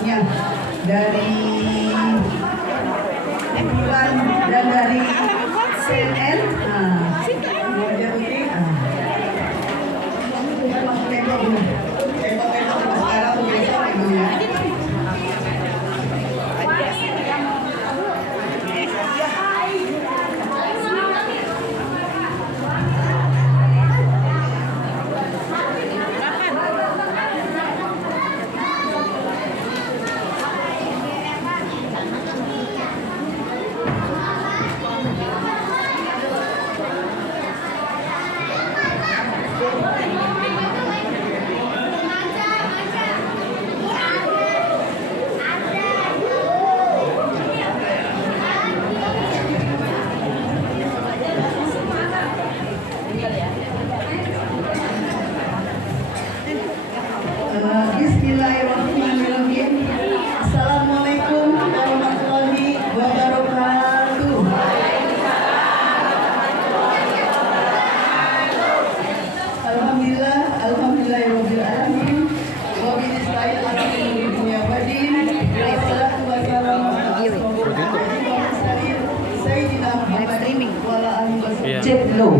anak-anaknya dari Bulan dan dari CNN. Ibu aja Tuti. Tembak-tembak sekarang tuh besok Ibu ya. Bismillahirrahmanirrahim. Assalamualaikum warahmatullahi wabarakatuh. Alhamdulillahirabbil alamin. Wa bi nisbati ala dunya wadin. Wassalatu wassalamu ala asyrofil mursalin sayyidina Muhammadin wa ala alihi wasallam.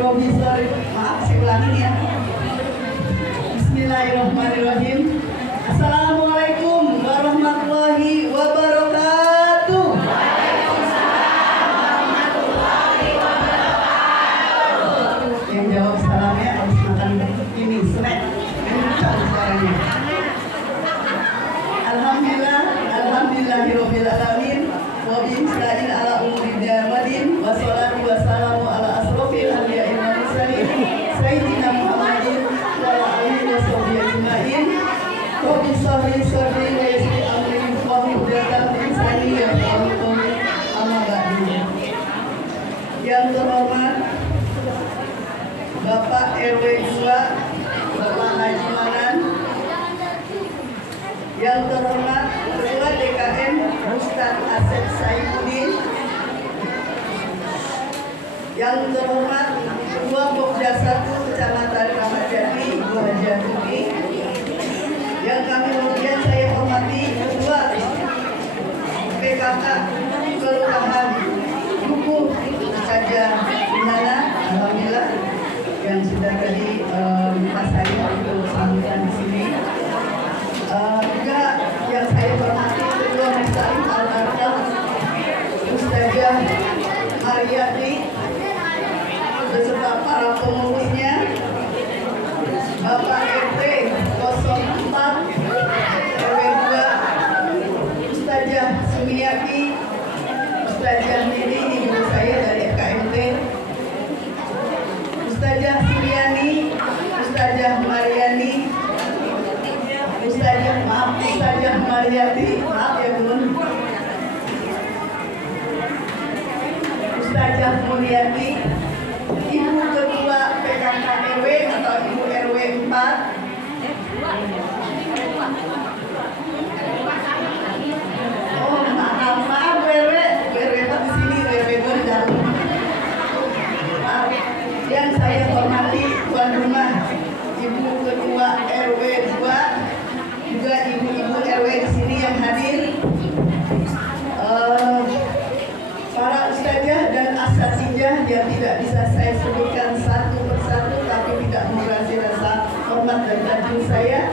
Profesor, maaf saya ulangin ya. Bismillahirrahmanirrahim. Assalamualaikum warahmatullahi wabarakatuh. Yang jawab salamnya harus makan ini snack. Suaranya. Alhamdulillahirabbil alamin. Wa bi'isna'il ala umuri damadin. Wassalatu wassalamu ala asrofil anbiya'i wal mursalin sayyidina Muhammadin wa ala alihi washabbihi ajma'in. Rabbi shrah sadri wa yassir li amri wahlul 'uqdatam min lisani yafqahu qawli. Amma ba'du. Yang terhormat Bapak RW 2 Bapak Haji Manan, yang terhormat Ketua DKM Ustaz Asep Saifuddin, yang terhormat Ketua Pokja 1 Kecamatan Ramadjati Ibu Haja Tuti, yang kami kemudian saya hormati Ketua PKK Kelurahan Buku saja Dimana, alhamdulillah yang sudah tadi minta saya untuk sambutan di sini. Juga yang saya hormati Ketua Muslim Al-Arqam Ustazah Haryati beserta para pengurusnya, Bapak RT 04 RW 2 Ustazah Sumiati, Ustazah Nini ibu saya dari FKMT, Ustazah Suryani, Ustazah Mariani, Ustazah Mariati, maaf ya Bun, Ustazah Mulyati, Ibu Ketua PKK RW atau Ibu RW 4, oh maaf RW 4 di sini, RW 2 jauh. Maaf. Yang saya hormati tuan rumah, Ibu Ketua RW 2, juga ibu-ibu RW di sini yang hadir, para ustazah dan asatijah yang tidak bisa saya sebutkan satu persatu tapi tidak mengurangi rasa hormat dan tanjung saya.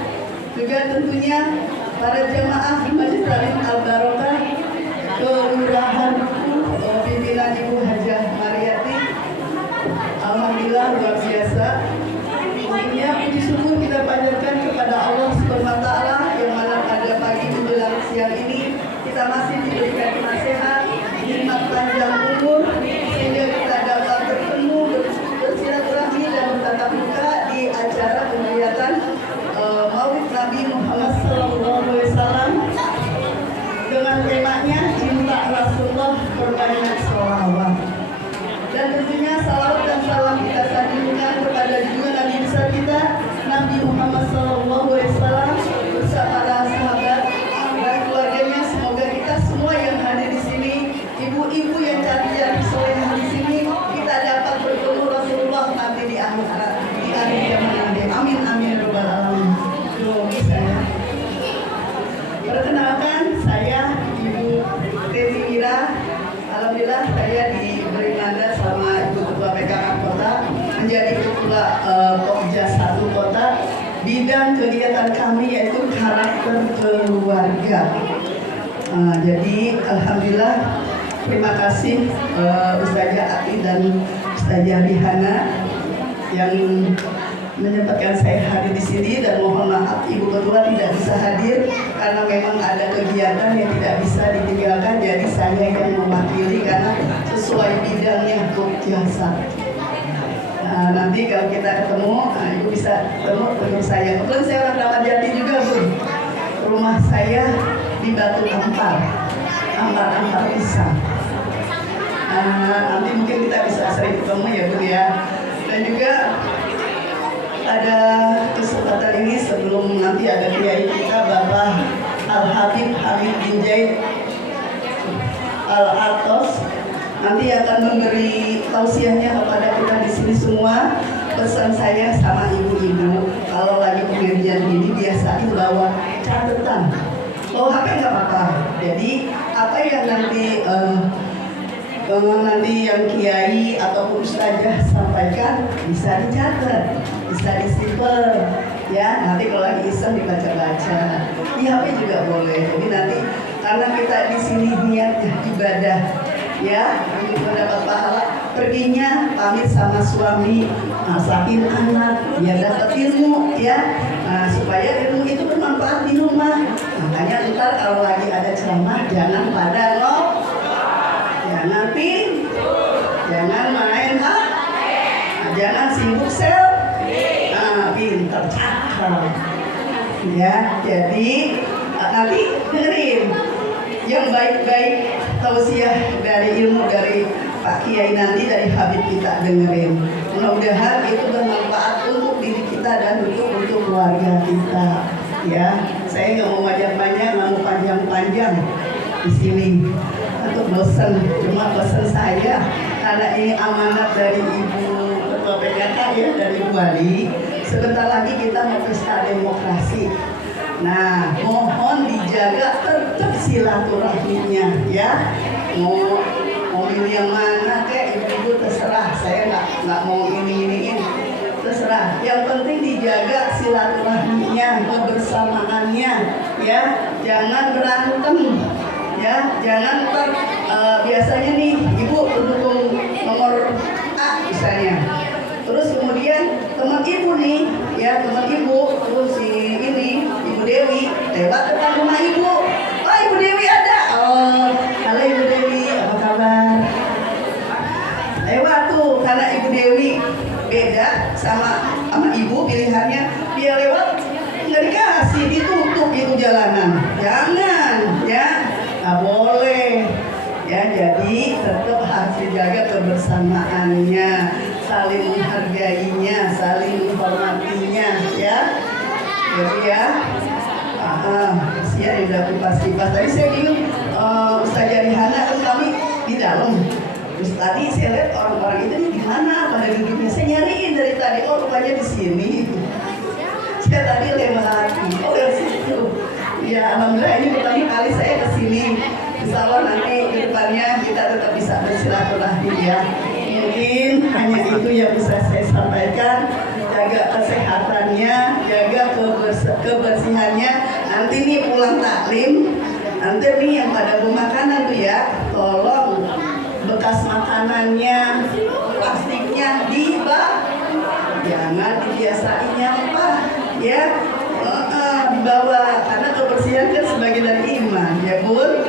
Juga tentunya para jemaah Majelis Taklim Al-Barokah Kelurahan pimpinan Ibu Hajah Mariati. Alhamdulillah luar biasa. Tentunya puji syukur kita panjatkan kepada Allah Subhanahu wa taala yang mana pada pagi menjelang siang ini kita masih diberikan nasihat, nikmat panjang umur sehingga kita dapat bertemu, bersilaturahmi dan bertatap muka di acara kegiatan Maulid Nabi Muhammad SAW dengan temanya Cinta Rasulullah Berbanyak Sholawat. Dan tentunya salawat dan salam kita sanjungkan kepada junjungan Nabi besar kita Nabi Muhammad SAW bersama para sahabat dan keluarganya. Semoga kita semua yang hadir di sini, ibu-ibu yang cantik solehah di sini, kita dapat bertemu Rasulullah nanti di akhir zaman nanti. Amin amin ya rabbal alamin. bidang kegiatan kami yaitu karakter keluarga. Jadi alhamdulillah terima kasih Ustazah Ati dan Ustazah Rihana yang menyempatkan saya hadir di sini, dan mohon maaf Ibu Ketua tidak bisa hadir karena memang ada kegiatan yang tidak bisa ditinggalkan, jadi saya yang mewakili karena sesuai bidangnya untuk jasa. Nanti kalau kita ketemu, Ibu bisa ketemu dengan saya. Kebetulan saya orang Ramadjati juga, Bu. Rumah saya di Batu Ampar pisang. Nanti mungkin kita bisa sering ketemu ya, Bu ya. Dan juga pada kesempatan ini sebelum nanti ada kiai kita Bapak Al-Habib Hamid bin Zaid Al-Atos nanti akan memberi tausiahnya kepada kita di sini semua. Pesan saya sama ibu-ibu, kalau lagi pengajian ini biasain bawa catatan. Oh, HP nggak apa-apa. Jadi apa yang nanti yang kiai ataupun ustazah sampaikan bisa dicatat, bisa disimpan, ya. Nanti kalau lagi iseng dibaca-baca, di HP juga boleh. Jadi nanti karena kita di sini niatnya ibadah, ya, untuk mendapat pahala. Perginya pamit sama suami, masakin anak, ya dapat ilmu, ya. Supaya ilmu itu bermanfaat di rumah. Makanya ntar kalau lagi ada ceramah jangan pada jangan jangan main jangan sibuk pinter cakep, ya. Jadi nanti dengerin yang baik-baik tausiah dari ilmu dari Pak Kiai nanti, dari Habib kita dengerin. Mudah-mudahan itu bermanfaat untuk diri kita dan untuk keluarga kita, ya. Saya nggak mau banyak-banyak, nggak mau panjang-panjang di sini. Untuk bosan, cuma bosan saya karena ini amanat dari Ibu Ketua PKK, ya, dari Bu Wali. Sebentar lagi kita mau pesta demokrasi. Nah, mohon dijaga tetap silaturahminya, ya. Mau milih yang mana kek, ibu-ibu terserah. Saya nggak mau ini terserah. Yang penting dijaga silaturahminya, kebersamaannya, ya. Jangan berantem. Ya, jangan biasanya nih ibu pendukung nomor A misalnya, terus kemudian teman ibu nih, ya teman ibu, terus si ini Ibu Dewi lewat depan rumah ibu, oh Ibu Dewi ada, oh halo Ibu Dewi apa kabar, lewat tuh karena Ibu Dewi beda sama ibu pilihannya, dia lewat nggak dikasih, ditutup itu jalanan, jangan, ya. Nah, boleh, ya. Jadi tetap harus dijaga kebersamaannya, saling menghargainya, saling menghormatinya, ya. Jadi ya, ya udah kipas-kipas. Tadi saya bingung, Ustazah Rihana kan kami di dalam. Terus tadi saya lihat orang-orang itu di mana pada duduknya. Saya nyariin dari tadi, oh rupanya di sini. Saya tadi lewat, oh dari situ. Ya, alhamdulillah ini pertama kali saya kesini. Insya Allah nanti ke depannya kita tetap bisa bersilaturahmi, ya. Mungkin hanya itu yang bisa saya sampaikan. Jaga kesehatannya, jaga kebersihannya. Nanti nih pulang taklim, nanti nih yang pada makanan tuh, ya, tolong bekas makanannya, plastiknya jangan dibiasain nyampah, ya. Dibawa, karena kebersihan kan sebagian dari iman, ya Bun.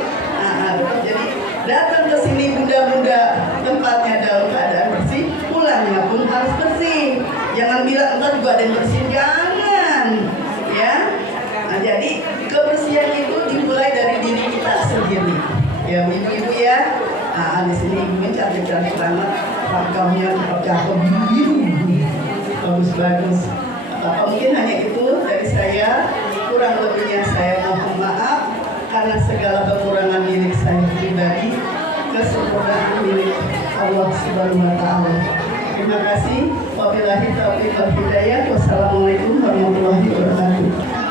Jadi datang ke sini mudah-mudah tempatnya dalam keadaan bersih, pulangnya pun harus bersih. Jangan bilang entar juga ada yang bersih, jangan, ya. Nah, jadi kebersihan itu dimulai dari diri kita sendiri, ya ibu-ibu, ya. Di sini ibunya cantik-cantik banget, pakamnya cakep biru, bagus-bagus. Mungkin hanya itu dari saya. Kurang lebihnya saya mohon maaf karena segala kekurangan milik saya pribadi, kesempurnaan milik Allah Subhanahu wa Ta'ala. Terima kasih. Wabillahi taufiq wal hidayah. Wassalamualaikum warahmatullahi wabarakatuh.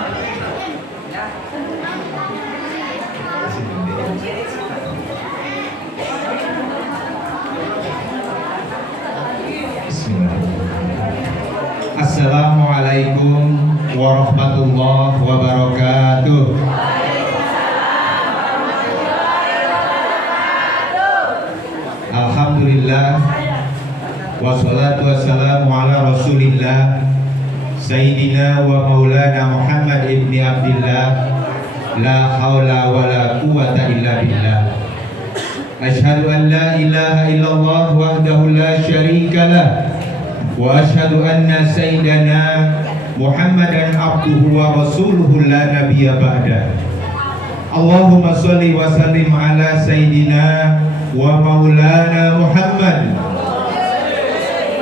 Assalamualaikum warahmatullahi warahmatullahi wabarakatuh. Alhamdulillah, wassalatu wassalamu ala rasulillah Sayyidina wa maulana Muhammad ibni Abdillah, la hawla wa la quwata illa billah. Ashhadu an la ilaha illallah wahdahu la syarika lah, wa ashhadu anna sayyidana Muhammadan abduhu wa rasuluhu la nabiyya ba'da. Allahumma sholli wa sallim ala sayyidina wa maulana Muhammad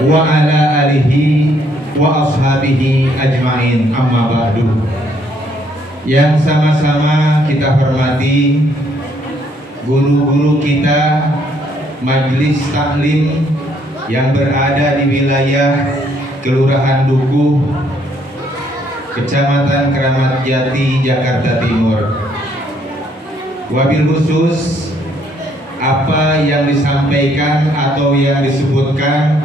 wa ala alihi wa ashabihi ajmain, amma ba'du. Yang sama-sama kita hormati guru-guru kita Majelis Taklim yang berada di wilayah Kelurahan Dukuh, Kecamatan Keramat Jati, Jakarta Timur. Wabil khusus apa yang disampaikan atau yang disebutkan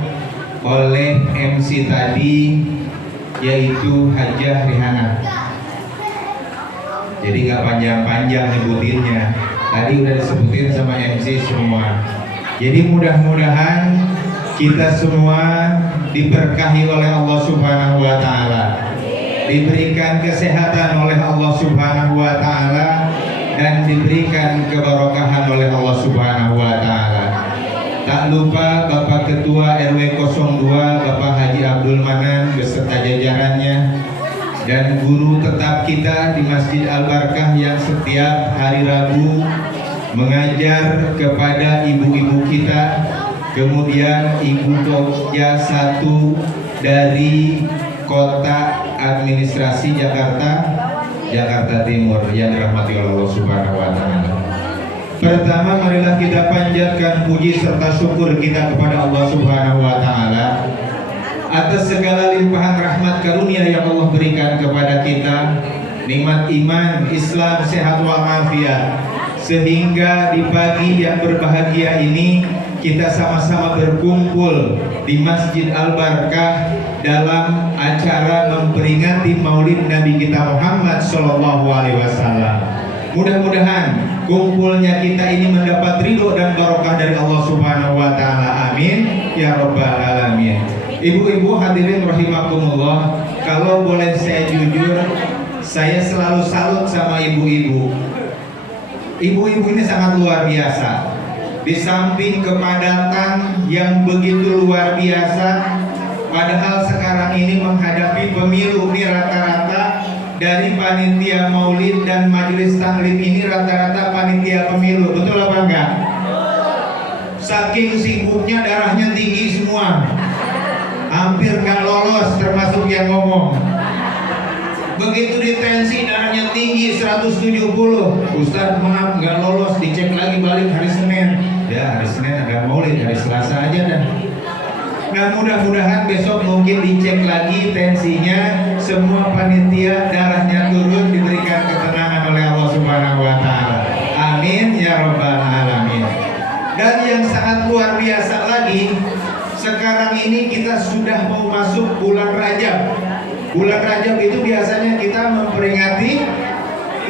oleh MC tadi, yaitu Hajah Rihana. Jadi nggak panjang-panjang nyebutinnya. Tadi udah disebutin sama MC semua. Jadi mudah-mudahan kita semua diberkahi oleh Allah Subhanahu wa taala, diberikan kesehatan oleh Allah Subhanahu wa taala, dan diberikan keberkahan oleh Allah Subhanahu wa taala. Tak lupa Bapak Ketua RW 02 Bapak Haji Abdul Manan beserta jajarannya, dan guru tetap kita di Masjid Al-Barkah yang setiap hari Rabu mengajar kepada ibu-ibu kita, kemudian Ibu Pokja 1 dari Kota Administrasi Jakarta Timur yang dirahmati oleh Allah Subhanahu wa taala. Pertama, marilah kita panjatkan puji serta syukur kita kepada Allah Subhanahu wa taala atas segala limpahan rahmat karunia yang Allah berikan kepada kita, nikmat iman, Islam, sehat walafiat, sehingga di pagi yang berbahagia ini kita sama-sama berkumpul di Masjid Al-Barkah dalam acara memperingati Maulid Nabi kita Muhammad Shallallahu Alaihi Wasallam. Mudah-mudahan kumpulnya kita ini mendapat ridho dan barokah dari Allah Subhanahu wa taala. Amin ya rabbal alamin. Ibu-ibu hadirin rahimakumullah, kalau boleh saya jujur, saya selalu salut sama ibu-ibu. Ibu-ibu ini sangat luar biasa. Di samping kepadatan yang begitu luar biasa, padahal sekarang ini menghadapi pemilu, ini rata-rata dari panitia maulid dan majelis taklim ini rata-rata panitia pemilu, betul apa enggak? Saking sibuknya darahnya tinggi semua, hampir nggak lolos termasuk yang ngomong. Begitu ditensi darahnya tinggi 170, Ustaz maaf nggak lolos, dicek lagi balik hari Senin. Ya hari Senin ada maulid, hari Selasa aja dah. Nah mudah-mudahan besok mungkin dicek lagi tensinya, semua panitia darahnya turun, diberikan ketenangan oleh Allah Subhanahu wa taala. Amin ya rabbal alamin. Dan yang sangat luar biasa lagi, sekarang ini kita sudah mau masuk bulan Rajab. Bulan Rajab itu biasanya kita memperingati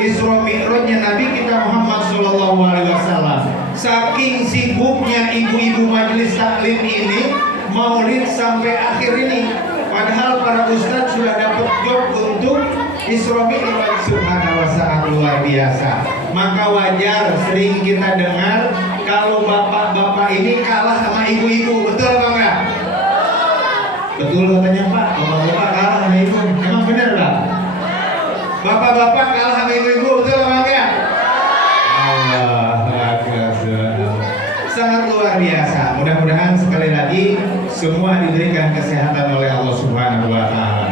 Isra Mi'rajnya Nabi kita Muhammad Shallallahu Alaihi Wasallam. Saking sibuknya ibu-ibu majelis taklim ini maulid sampai akhir ini, padahal para ustadz sudah dapat job untuk Isra Mi'raj. Subhanallah, sangat luar biasa. Maka wajar sering kita dengar kalau bapak-bapak ini kalah sama ibu-ibu, betul apa enggak? Betul katanya Pak, bapak-bapak kalah sama ibu. Emang benar Pak? Bapak-bapak kalah sama ibu-ibu, betul apa enggak? Allah Akbar. Sangat luar biasa. Mudah-mudahan sekali lagi semua diberikan kesehatan oleh Allah Subhanahu wa taala.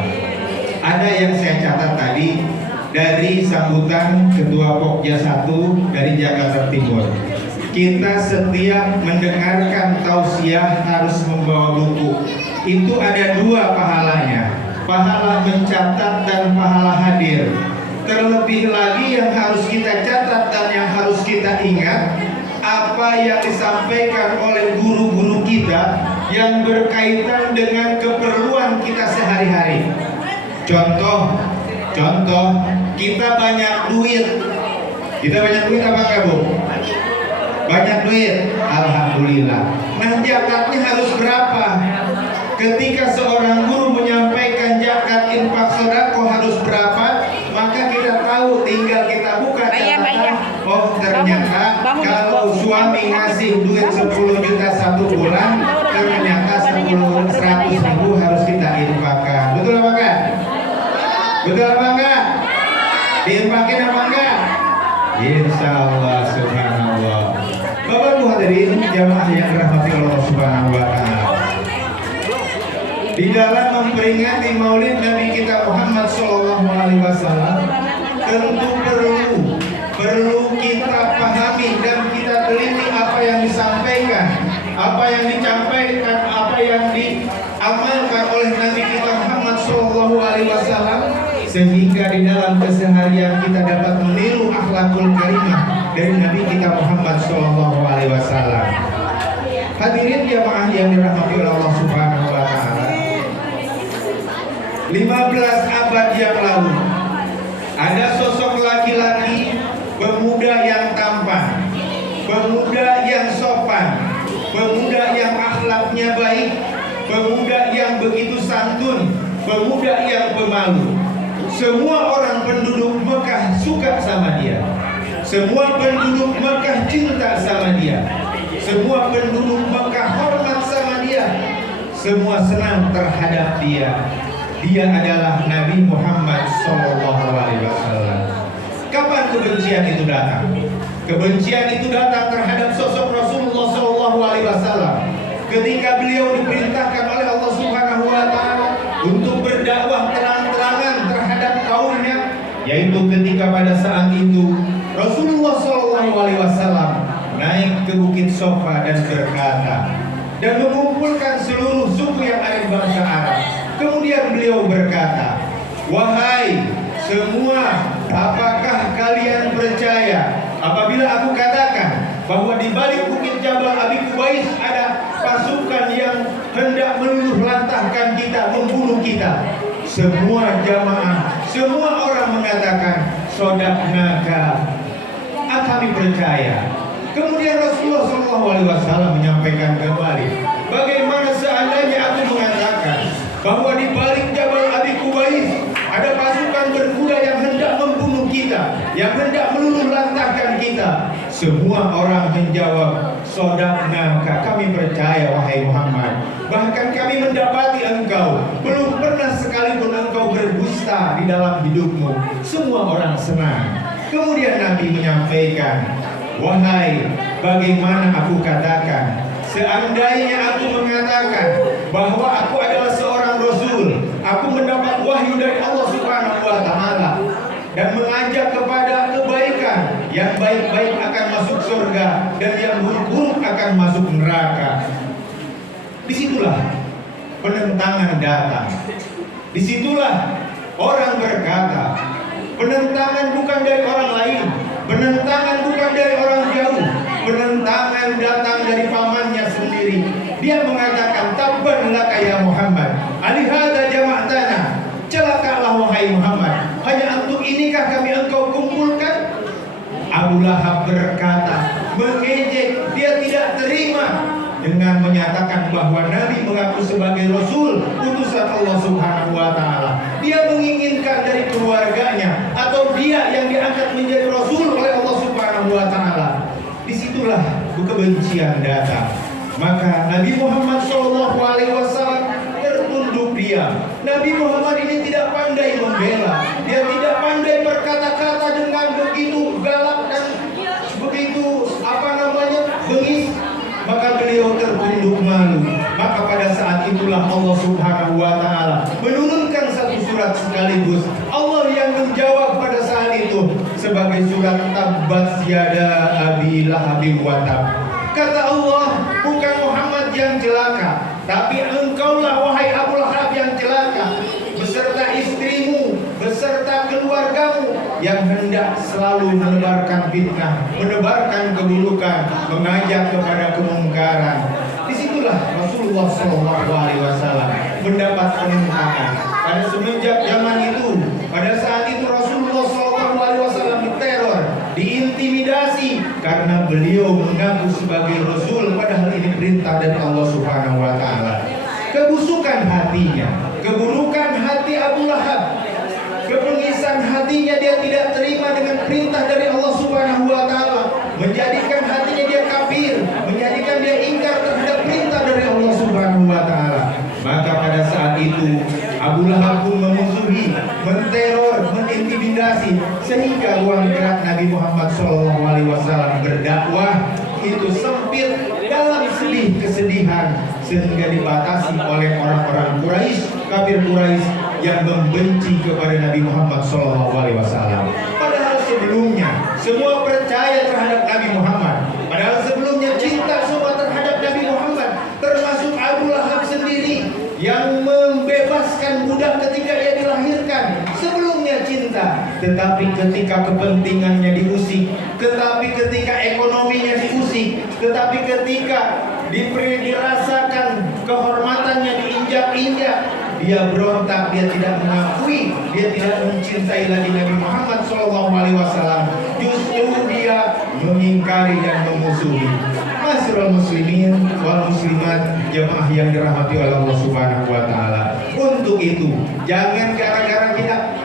Ada yang saya catat tadi dari sambutan Ketua Pokja 1 dari Jakarta Timur. Kita setiap mendengarkan tausiah harus membawa buku. Itu ada 2 pahalanya, pahala mencatat dan pahala hadir. Terlebih lagi yang harus kita catat dan yang harus kita ingat, apa yang disampaikan oleh guru-guru kita yang berkaitan dengan keperluan kita sehari-hari. Contoh, Contoh, kita banyak duit. Kita banyak duit apa enggak, Bu? Banyak duit. Alhamdulillah. Nah, zakatnya harus berapa? Ketika seorang guru menyampaikan zakat infak sedekah harus berapa, maka kita tahu, tinggal kita buka catatan. Oh, ternyata kalau suami ngasih duit 10 juta satu bulan, ternyata 100 ribu harus kita infakkan. Betul apa enggak? Betul apa enggak? Diinfakin apa enggak? Insya Allah, subhanallah. Bapak Ibu hadirin jamaah yang dirahmati Allah subhanahu wa ta'ala, di dalam memperingati maulid Nabi kita Muhammad SAW, tentu perlu kita pahami dan kita teliti apa yang disampaikan, apa yang dicampaikan, apa yang diamalkan oleh Nabi kita Muhammad SAW, sehingga di dalam keseharian kita dapat meniru akhlakul karimah dari Nabi kita Muhammad SAW. Hadirin jamaah yang dirahmati oleh Allah Subhanahu wa ta'ala, 15 abad yang lalu ada sosok laki-laki, pemuda yang tampan, pemuda yang sopan, pemuda yang akhlaknya baik, pemuda yang begitu santun, pemuda yang pemalu. Semua orang penduduk Mekah suka sama dia. Semua penduduk Mekah cinta sama dia. Semua penduduk Mekah hormat sama dia. Semua senang terhadap dia. Dia adalah Nabi Muhammad SAW. Kapan kebencian itu datang? Kebencian itu datang terhadap sosok Rasulullah SAW ketika beliau diperintahkan oleh Allah Subhanahu wa ta'ala untuk berdakwah terang-terangan terhadap kaumnya, yaitu ketika pada saat itu Rasulullah SAW naik ke Bukit Sofa dan berkata dan mengumpulkan seluruh suku yang ada di bangsa Arab. Kemudian beliau berkata, "Wahai semua, apakah kalian percaya apabila aku katakan bahwa di balik bukit Jabal Abi Qubais ada pasukan yang hendak meluluh lantahkan kita, membunuh kita?" Semua jamaah, semua orang mengatakan, "Sodaqnaka, kami percaya." Kemudian Rasulullah SAW menyampaikan kembali, "Bagaimana seandainya aku mengatakan bahwa di balik Jabal Abi Qubais ada pasukan berkuda yang hendak membunuh kita, yang hendak meluluh lantahkan kita?" Semua orang menjawab, "Sodaqnaka, kami percaya wahai Muhammad. Bahkan kami mendapati engkau, belum pernah sekalipun engkau berdusta di dalam hidupmu." Semua orang senang. Kemudian Nabi menyampaikan, "Wahai, bagaimana aku katakan, seandainya aku mengatakan bahwa aku adalah seorang Rasul, aku mendapat wahyu dari Allah Subhanahu wa ta'ala dan mengajak kepada kebaikan, yang baik-baik akan masuk surga dan yang buruk-buruk akan masuk neraka." Disitulah penentangan datang. Disitulah orang berkata, penentangan bukan dari orang lain, penentangan bukan dari orang jauh, penentangan datang dari pamannya sendiri. Dia mengatakan, "Tabban laka ya Muhammad, alihada jama'tana." Celakalah wahai Muhammad, hanya untuk inikah kami engkau kumpulkan? Abu Lahab berkata, mengejek, dia tidak terima dengan menyatakan bahwa Nabi mengaku sebagai Rasul utusan Allah Subhanahu wa ta'ala. Dia menginginkan dari keluarganya atau dia yang diangkat menjadi Rasul oleh Allah Subhanahu wa ta'ala. Disitulah kebencian datang. Maka Nabi Muhammad SAW tertunduk diam. Nabi Muhammad ini tidak pandai membela. Dia tidak pandai berkata-kata dengan begitu galak dan begitu bengis. Maka beliau tertunduk malu. Maka pada saat itulah Allah Subhanahu wa ta'ala menurunkan satu surat sekaligus. Allah yang menjawab pada saat itu sebagai surat Tabbat yada Abi Lahabin wa tab. Kata Allah, bukan Muhammad yang celaka, tapi engkaulah wahai Abu Lahab yang celaka, beserta istrimu, beserta keluargamu yang hendak selalu menebarkan fitnah, menebarkan keburukan, mengajak kepada kemungkaran. Disitulah Rasulullah SAW mendapat penentangan. Pada semenjak zaman itu Pada saat itu Rasulullah SAW diteror, diintimidasi karena beliau mengaku sebagai Rasul, padahal ini perintah dari Allah Subhanahu wa Ta'ala. Kebusukan hatinya, keburukan hati Abu Lahab, kepengisan hatinya, dia tidak terima dengan perintah dari Allah Subhanahu wa Ta'ala, menjadikan hatinya dia kafir, menjadikan dia ingkar terhadap perintah dari Allah Subhanahu wa Ta'ala. Maka pada saat itu Abu Lahab pun memusuhi, menteror, mengintimidasi, sehingga ruang gerak Nabi Muhammad SAW berdakwah itu sempit dalam sedih kesedihan, sehingga dibatasi oleh orang-orang Quraisy, kafir Quraisy yang membenci kepada Nabi Muhammad SAW. Padahal sebelumnya semua percaya terhadap Nabi Muhammad. Padahal sebelumnya cinta semua terhadap Nabi Muhammad, termasuk Abu Lahab sendiri yang membebaskan budak ketika ia dilahirkan. Sebelumnya cinta, tetapi ketika kepentingannya diusik, tetapi ketika ekonominya diusik, tetapi ketika dirasakan kehormatannya diinjak-injak, dia berontak, dia tidak mengakui, dia tidak mencintai lagi Nabi Muhammad SAW. Justru dia mengingkari dan memusuhi. Masyarul muslimin wal muslimat, jamaah yang dirahmati oleh Allah Subhanahu wa Ta'ala. Untuk itu, jangan gara-gara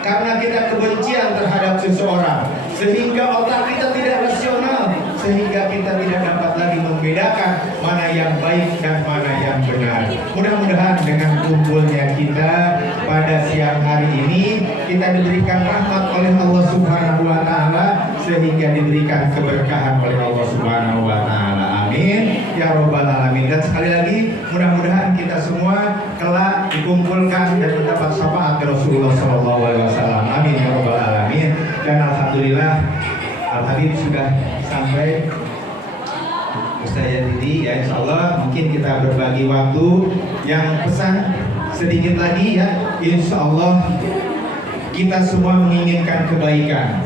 karena kita kebencian terhadap seseorang sehingga otak kita tidak rasional, sehingga kita tidak dapat lagi membedakan mana yang baik dan mana yang benar. Mudah-mudahan dengan kumpulnya kita pada siang hari ini, kita diberikan rahmat oleh Allah Subhanahu wa Ta'ala, sehingga diberikan keberkahan oleh Allah Subhanahu wa Ta'ala. Amin ya rabbal alamin. Dan sekali lagi, mudah-mudahan kita semua kelak dikumpulkan dan mendapat syafaat Rasulullah SAW. Amin ya rabbal alamin. Dan alhamdulillah, Al-Habib sudah sampai. Ustaz Yazidi, ya insya Allah mungkin kita berbagi waktu. Yang pesan sedikit lagi ya, insya Allah kita semua menginginkan kebaikan.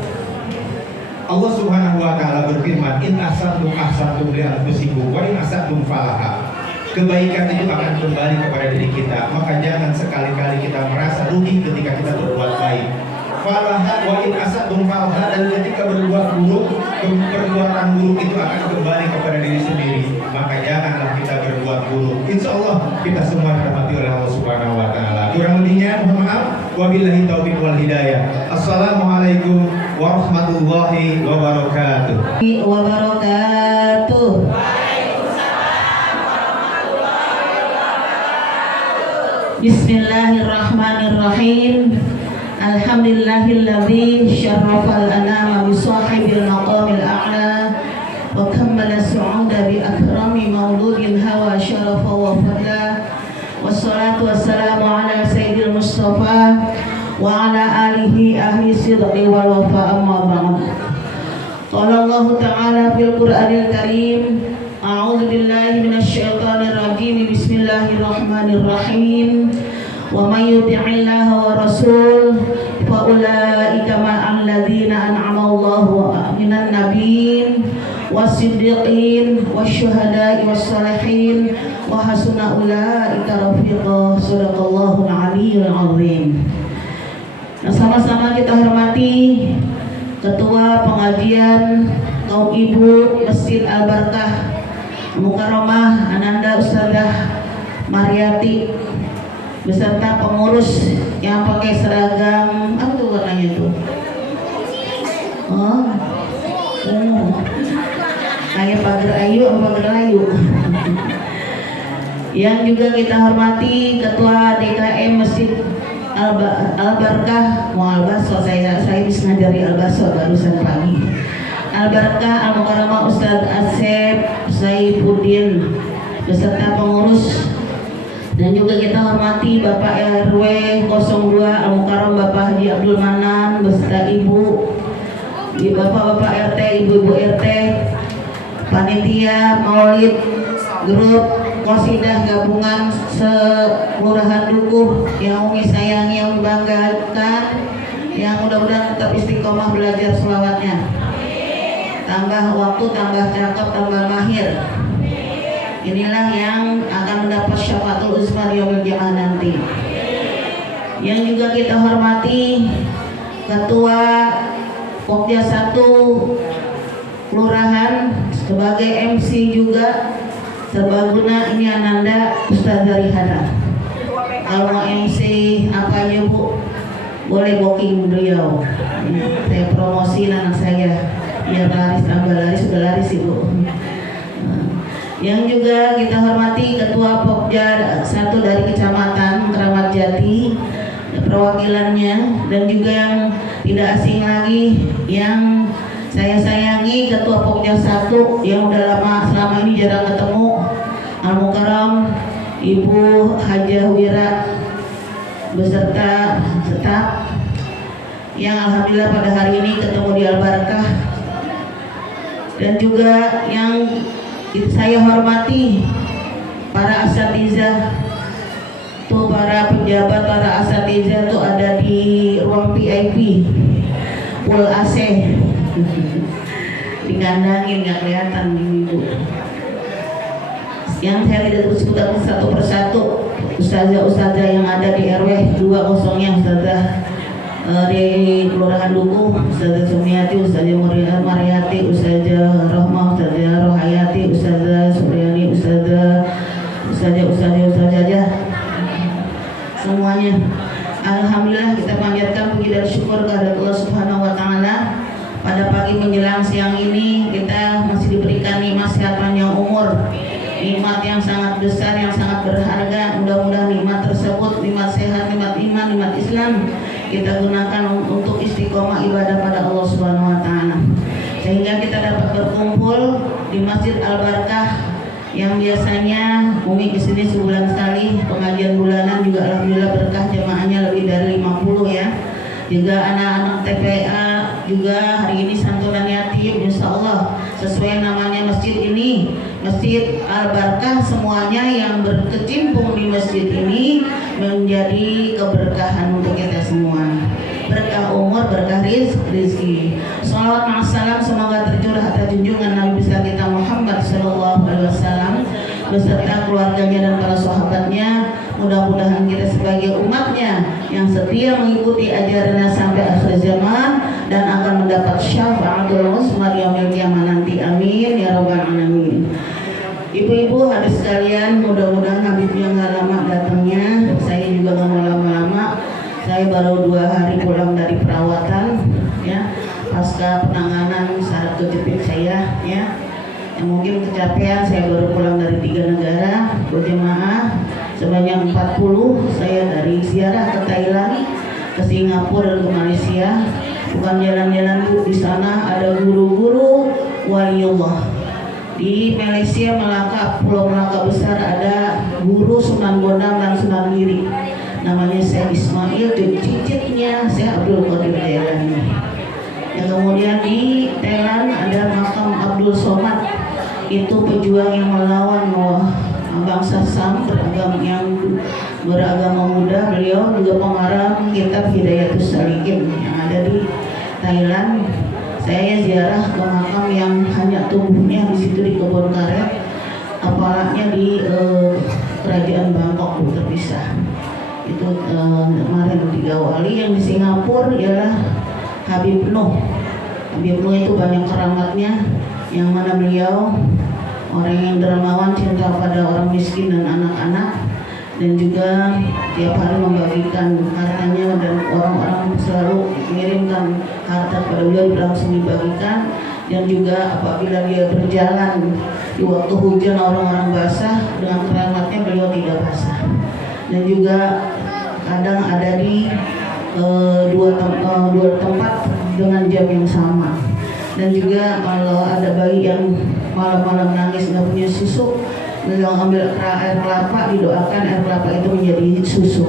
Allah Subhanahu wa Ta'ala berfirman, in ahsantum ahsantum li anfusikum wa in ahsantum falaha. Kebaikan itu akan kembali kepada diri kita, maka jangan sekali-kali kita merasa rugi ketika kita berbuat baik. Falaha wa in ahsantum falaha, dan ketika berbuat buruk, perbuatan buruk itu akan kembali kepada diri sendiri, maka janganlah kita berbuat buruk. Insya Allah kita semua dirahmati oleh Allah Subhanahu wa Ta'ala. Kurang lebihnya mohon maaf. Wabillahi taufiq wal hidayah. Assalamualaikum warahmatullahi wabarakatuh. Bismillahirrahmanirrahim. Alhamdulillahilladzi syarrafal anama bi sahibil maqamil a'la wa kammala su'uda bi akrami mauludin hawa syarafa wa fadla. Wassalatu wassalamu ala sayyidil mustafa wa ala alihi ahli sidqi wal wafa, amma ba'd. Qala Allah ta'ala fil Qur'anil Karim, a'udzu billahi minasy syaithanir rajim, bismillahirrahmanirrahim. Wa may yuti'illaha wa rasul fa ulaika ma'al ladzina an'ama Allahu minan nabiyyin wasiddiqin wasyuhada'i wassalihin wa hasuna ulaika rafiqa. Shadaqallahul aliyyul azim. Nah, sama-sama kita hormati Ketua Pengajian Kaum Ibu Masjid Al-Barkah Mukarramah Ananda Ustadzah Mariati beserta pengurus yang pakai seragam apa tuh warnanya tuh? Kayak pagar ayu apa pagar ayu. Yang juga kita hormati Ketua DKM Masjid Al-Barkah Al-Baso, saya disengaja dari Al-Baso barusan pagi. Al-Barkah Al-Mukarramah Ustadz Asep Saifuddin beserta pengurus, dan juga kita hormati Bapak RW 02 Al-Mukarram Bapak Haji Abdul Manan beserta Ibu, Bapak-bapak RT, Ibu-ibu RT, panitia Maulid, grup Qasidah gabungan Kelurahan Dukuh yang Umi sayangi, yang membanggakan, yang mudah-mudahan tetap istiqomah belajar selawatnya. Tambah waktu, tambah cakep, tambah mahir. Inilah yang akan mendapat syafaatul uzma yaumil qiyamah nanti. Yang juga kita hormati Ketua Pokja 1 Kelurahan sebagai MC juga serbaguna ini Ananda Ustazah Rihana. Kalau mau MC apa aja Bu, boleh booking beliau. Saya promosiin anak saya biar laris, tambah laris, sudah laris Ibu. Yang juga kita hormati Ketua Pokja 1 dari Kecamatan Keramat Jati, perwakilannya, dan juga yang tidak asing lagi yang saya sayangi Ketua Pokja 1 yang udah lama selama ini jarang ketemu, Al-Mukarram Ibu Hajah Wira beserta staf yang alhamdulillah pada hari ini ketemu di Al-Barakah, dan juga yang saya hormati para asatizah tuh, para pejabat, para asatizah tuh ada di ruang VIP full AC dikandangin nggak kelihatan Ibu. Yang saya tidak sebutkan satu persatu ustazah yang ada di RW 20-nya, ustazah di Kelurahan Duku, Ustazah Sumiati, Ustazah Mariati, Ustazah Rohmah, Ustazah Rohayati, Ustazah Suryani, Ustazah semuanya. Alhamdulillah kita panjatkan puji dan syukur kepada Allah Subhanahu wa taala. Pada pagi menjelang siang ini kita masih diberikan nikmat sehat panjang umur, nikmat yang sangat besar, yang sangat berharga. Mudah-mudahan nikmat tersebut, nikmat sehat, nikmat iman, nikmat Islam, kita gunakan untuk istiqomah ibadah pada Allah Subhanahu wa taala. Sehingga kita dapat berkumpul di Masjid Al-Barakah yang biasanya Umi kesini sebulan sekali, pengajian bulanan juga alhamdulillah berkah, jemaahnya lebih dari 50 ya. Juga anak-anak TPA juga hari ini santunan yatim, insya Allah sesuai namanya masjid ini, Masjid Al-Barakah. Semuanya yang berkecimpung di masjid ini menjadi keberkahan untuk kita semua, berkah umur, berkah rizki. Salawat ma'assalam semoga tercurah atas junjungan Nabi besar kita Muhammad SAW beserta keluarganya dan para sahabatnya. Mudah-mudahan kita sebagai umatnya yang setia mengikuti ajarannya sampai akhir zaman dan akan mendapat syafaatul uzma yaumil qiyamah nanti. Amin ya rabbal alamin. Ibu-ibu hadis sekalian, mudah-mudahan Habibnya nggak lama datangnya, saya juga nggak mau lama-lama. Saya baru 2 hari pulang dari perawatan ya, pasca penanganan saraf kejepit saya ya. Yang mungkin kecapean, saya baru pulang dari 3 negara berjemaah sebanyak 40. Saya dari ziarah ke Thailand, ke Singapura, dan ke Malaysia. Bukan jalan-jalan Bu, di sana ada guru-guru waliullah. Di Malaysia, Melaka, Pulau Melaka besar ada guru Sunan Bonang dan Sunan Giri, namanya Syekh Ismail, dan cicitnya Syekh Abdul Qadir Jailani. Yang kemudian di Thailand ada makam Abdul Somad, itu pejuang yang melawan bangsa Sam beragama Buddha. Beliau juga pengarang kitab Hidayatus Salikin yang ada di Thailand. Saya ziarah ke makam yang hanya tubuhnya di situ di kebun karet, apalagi di kerajaan Bangkok terpisah. Itu kemarin 3 wali. Yang di Singapura ialah Habib Nuh. Habib Nuh itu banyak keramatnya, yang mana beliau orang yang dermawan, cinta pada orang miskin dan anak-anak, dan juga tiap hari membagikan hartanya, dan orang-orang selalu mengirimkan harta pada beliau langsung dibagikan. Dan juga apabila dia berjalan di waktu hujan orang-orang basah, dengan keramatnya beliau tidak basah. Dan juga kadang ada di dua tempat dengan jam yang sama. Dan juga kalau ada bayi yang malam-malam nangis nggak punya susu, beliau ambil air kelapa, didoakan air kelapa itu menjadi susu.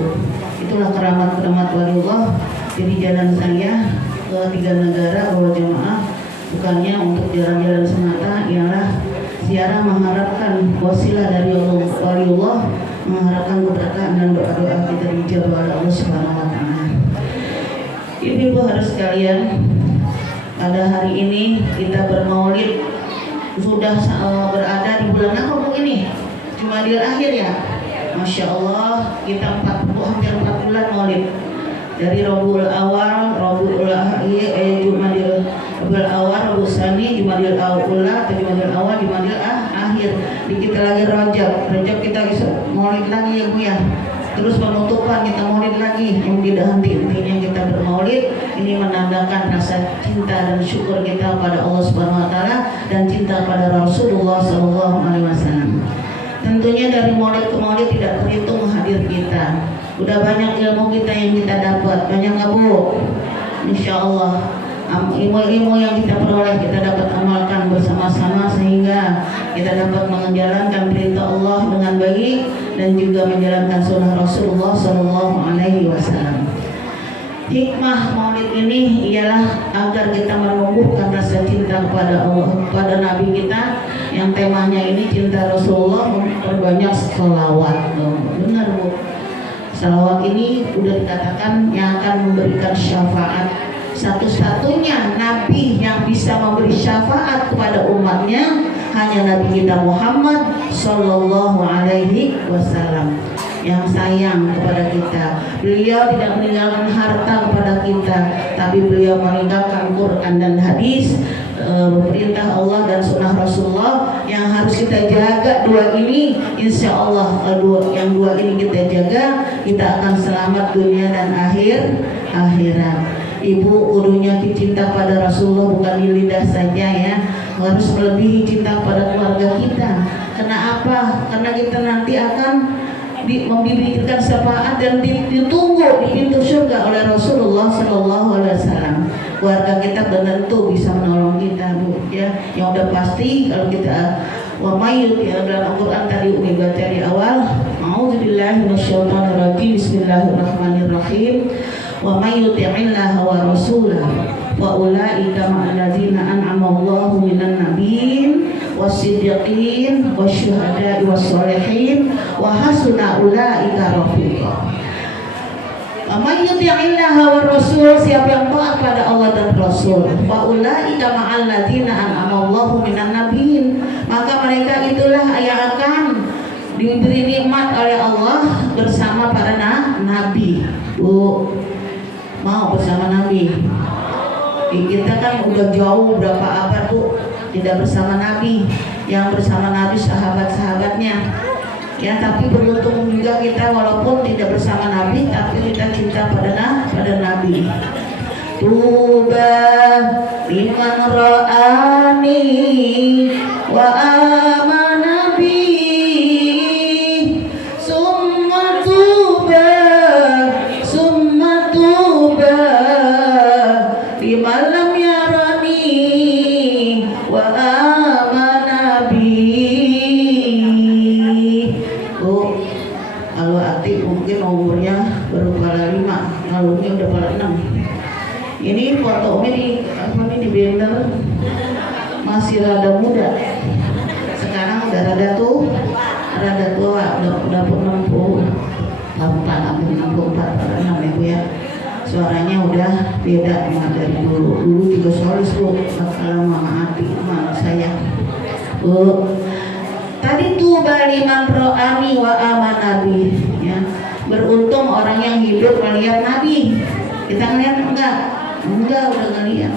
Itulah keramat-keramat waliullah. Jadi jalan saya ke 3 negara bawa jemaah bukannya untuk jalan-jalan semata, ialah ziarah mengharapkan wasilah dari waliullah, mengharapkan keberkahan dan doa-doa kita dijawab oleh Allah Subhanahu wa taala. Ibu-ibu harus sekalian, pada hari ini kita bermaulid, sudah berada di bulan apa Bu ini? Jumadil akhir ya. Masya Allah, kita hampir 4 bulan maulid. dari Rabiul Awal, Rabiul Jumadil Rabiul Awal, Rabiul Tsani, Jumadil Ula, atau Jumadil Awal, Jumadil Akhir. Dikit lagi Rajab kita maulid lagi ya Bu ya. Terus penutupan kita maulid lagi, yang tidak henti-hentinya kita bermaulid. Ini menandakan rasa cinta dan syukur kita pada Allah Subhanahu wa taala dan cinta pada Rasulullah sallallahu alaihi wasallam. Tentunya dari maulid ke maulid tidak terhitung hadir kita. Udah banyak ilmu kita yang kita dapat, banyak nggak Bu? Insya Allah ilmu-ilmu yang kita peroleh kita dapat amalkan bersama-sama sehingga kita dapat menjalankan perintah Allah dengan baik dan juga menjalankan sunnah Rasulullah Sallallahu Alaihi Wasallam. Hikmah maulid ini ialah agar kita menumbuhkan rasa cinta kepada Allah, kepada Nabi kita yang temanya ini cinta Rasulullah, memperbanyak sholawat. Benar Bu? Sholawat ini sudah dikatakan yang akan memberikan syafaat. Satu-satunya Nabi yang bisa memberi syafaat kepada umatnya hanya Nabi kita Muhammad Sallallahu Alaihi Wasallam yang sayang kepada kita. Beliau tidak meninggalkan harta kepada kita, tapi beliau meninggalkan Quran dan hadis, perintah Allah dan sunnah Rasulullah yang harus kita jaga. Dua ini insya Allah yang dua ini kita jaga, kita akan selamat dunia dan akhirat. Ibu kudunya cinta pada Rasulullah bukan di lidah saja ya, harus melebihi cinta pada keluarga kita. Kenapa? Karena kita nanti akan diberikan syafaat dan ditunggu di pintu surga oleh Rasulullah Sallallahu Alaihi Wasallam. Keluarga kita tentu bisa menolong kita Bu ya. Yang udah pasti kalau kita wa mayyut ya dalam Al-Qur'an tadi Umi baca di awal, a'udzubillahi minasyaitonirrajim, bismillahirrahmanirrahim. Wa may yuti'illaha wa rasulahu wa ulaika ma'al ladzina an'ama Allahu minan nabiyyin was-siddiqin wasyuhada'i was-sholihin wa hasuna ulaika rafiqa. Wa may yuti'illaha wa rasul, siapa yang taat pada Allah dan Rasul, wa ulaika ma'al ladzina an'ama Allahu minan nabiyyin, maka mereka itulah yang akan diberi nikmat oleh Allah bersama para nabi. Bu, mau bersama Nabi? Kita kan udah jauh berapa abad Bu tidak bersama Nabi. Yang bersama Nabi sahabat-sahabatnya ya, tapi beruntung juga kita walaupun tidak bersama Nabi tapi kita cinta pada Nabi. Tuba liman ra'ani wa amana bi, summa tuba liman lam yarani wa amana bi. Oh, kalau Ati mungkin umurnya baru kepala 5, lalunya udah kepala 6. Ini foto Umi di blender masih rada muda. Sekarang udah rada tua, udah 64, 64 ya Bu ya. Suaranya udah beda dari dulu juga solis Bu. Kalau Mama Ati, Mama saya Bu. Tadi tuh baliman ro'ani wa amanabi ya. Beruntung orang yang hidup melihat Nabi. Kita ngeliat enggak? Enggak, udah ngeliat.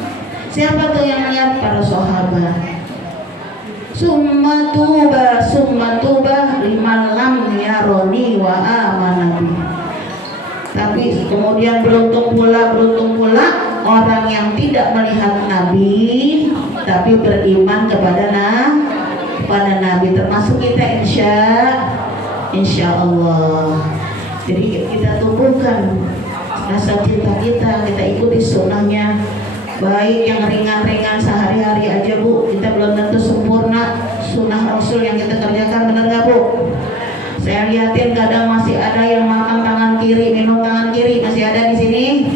Siapa tuh yang lihat? Para sahabat. Summa tuba liman lam yaroni wa amanabi. Tapi kemudian beruntung pula orang yang tidak melihat Nabi tapi beriman kepada Nabi, termasuk kita insya Allah. Jadi kita tumbuhkan rasa cinta kita ikuti sunnahnya, baik yang ringan-ringan sehari-hari aja Bu. Kita belum tentu sempurna sunnah Rasul yang kita kerjakan, benar nggak Bu? Saya lihatin kadang masih ada yang makan tangan kiri, minum tangan kiri, masih ada di sini?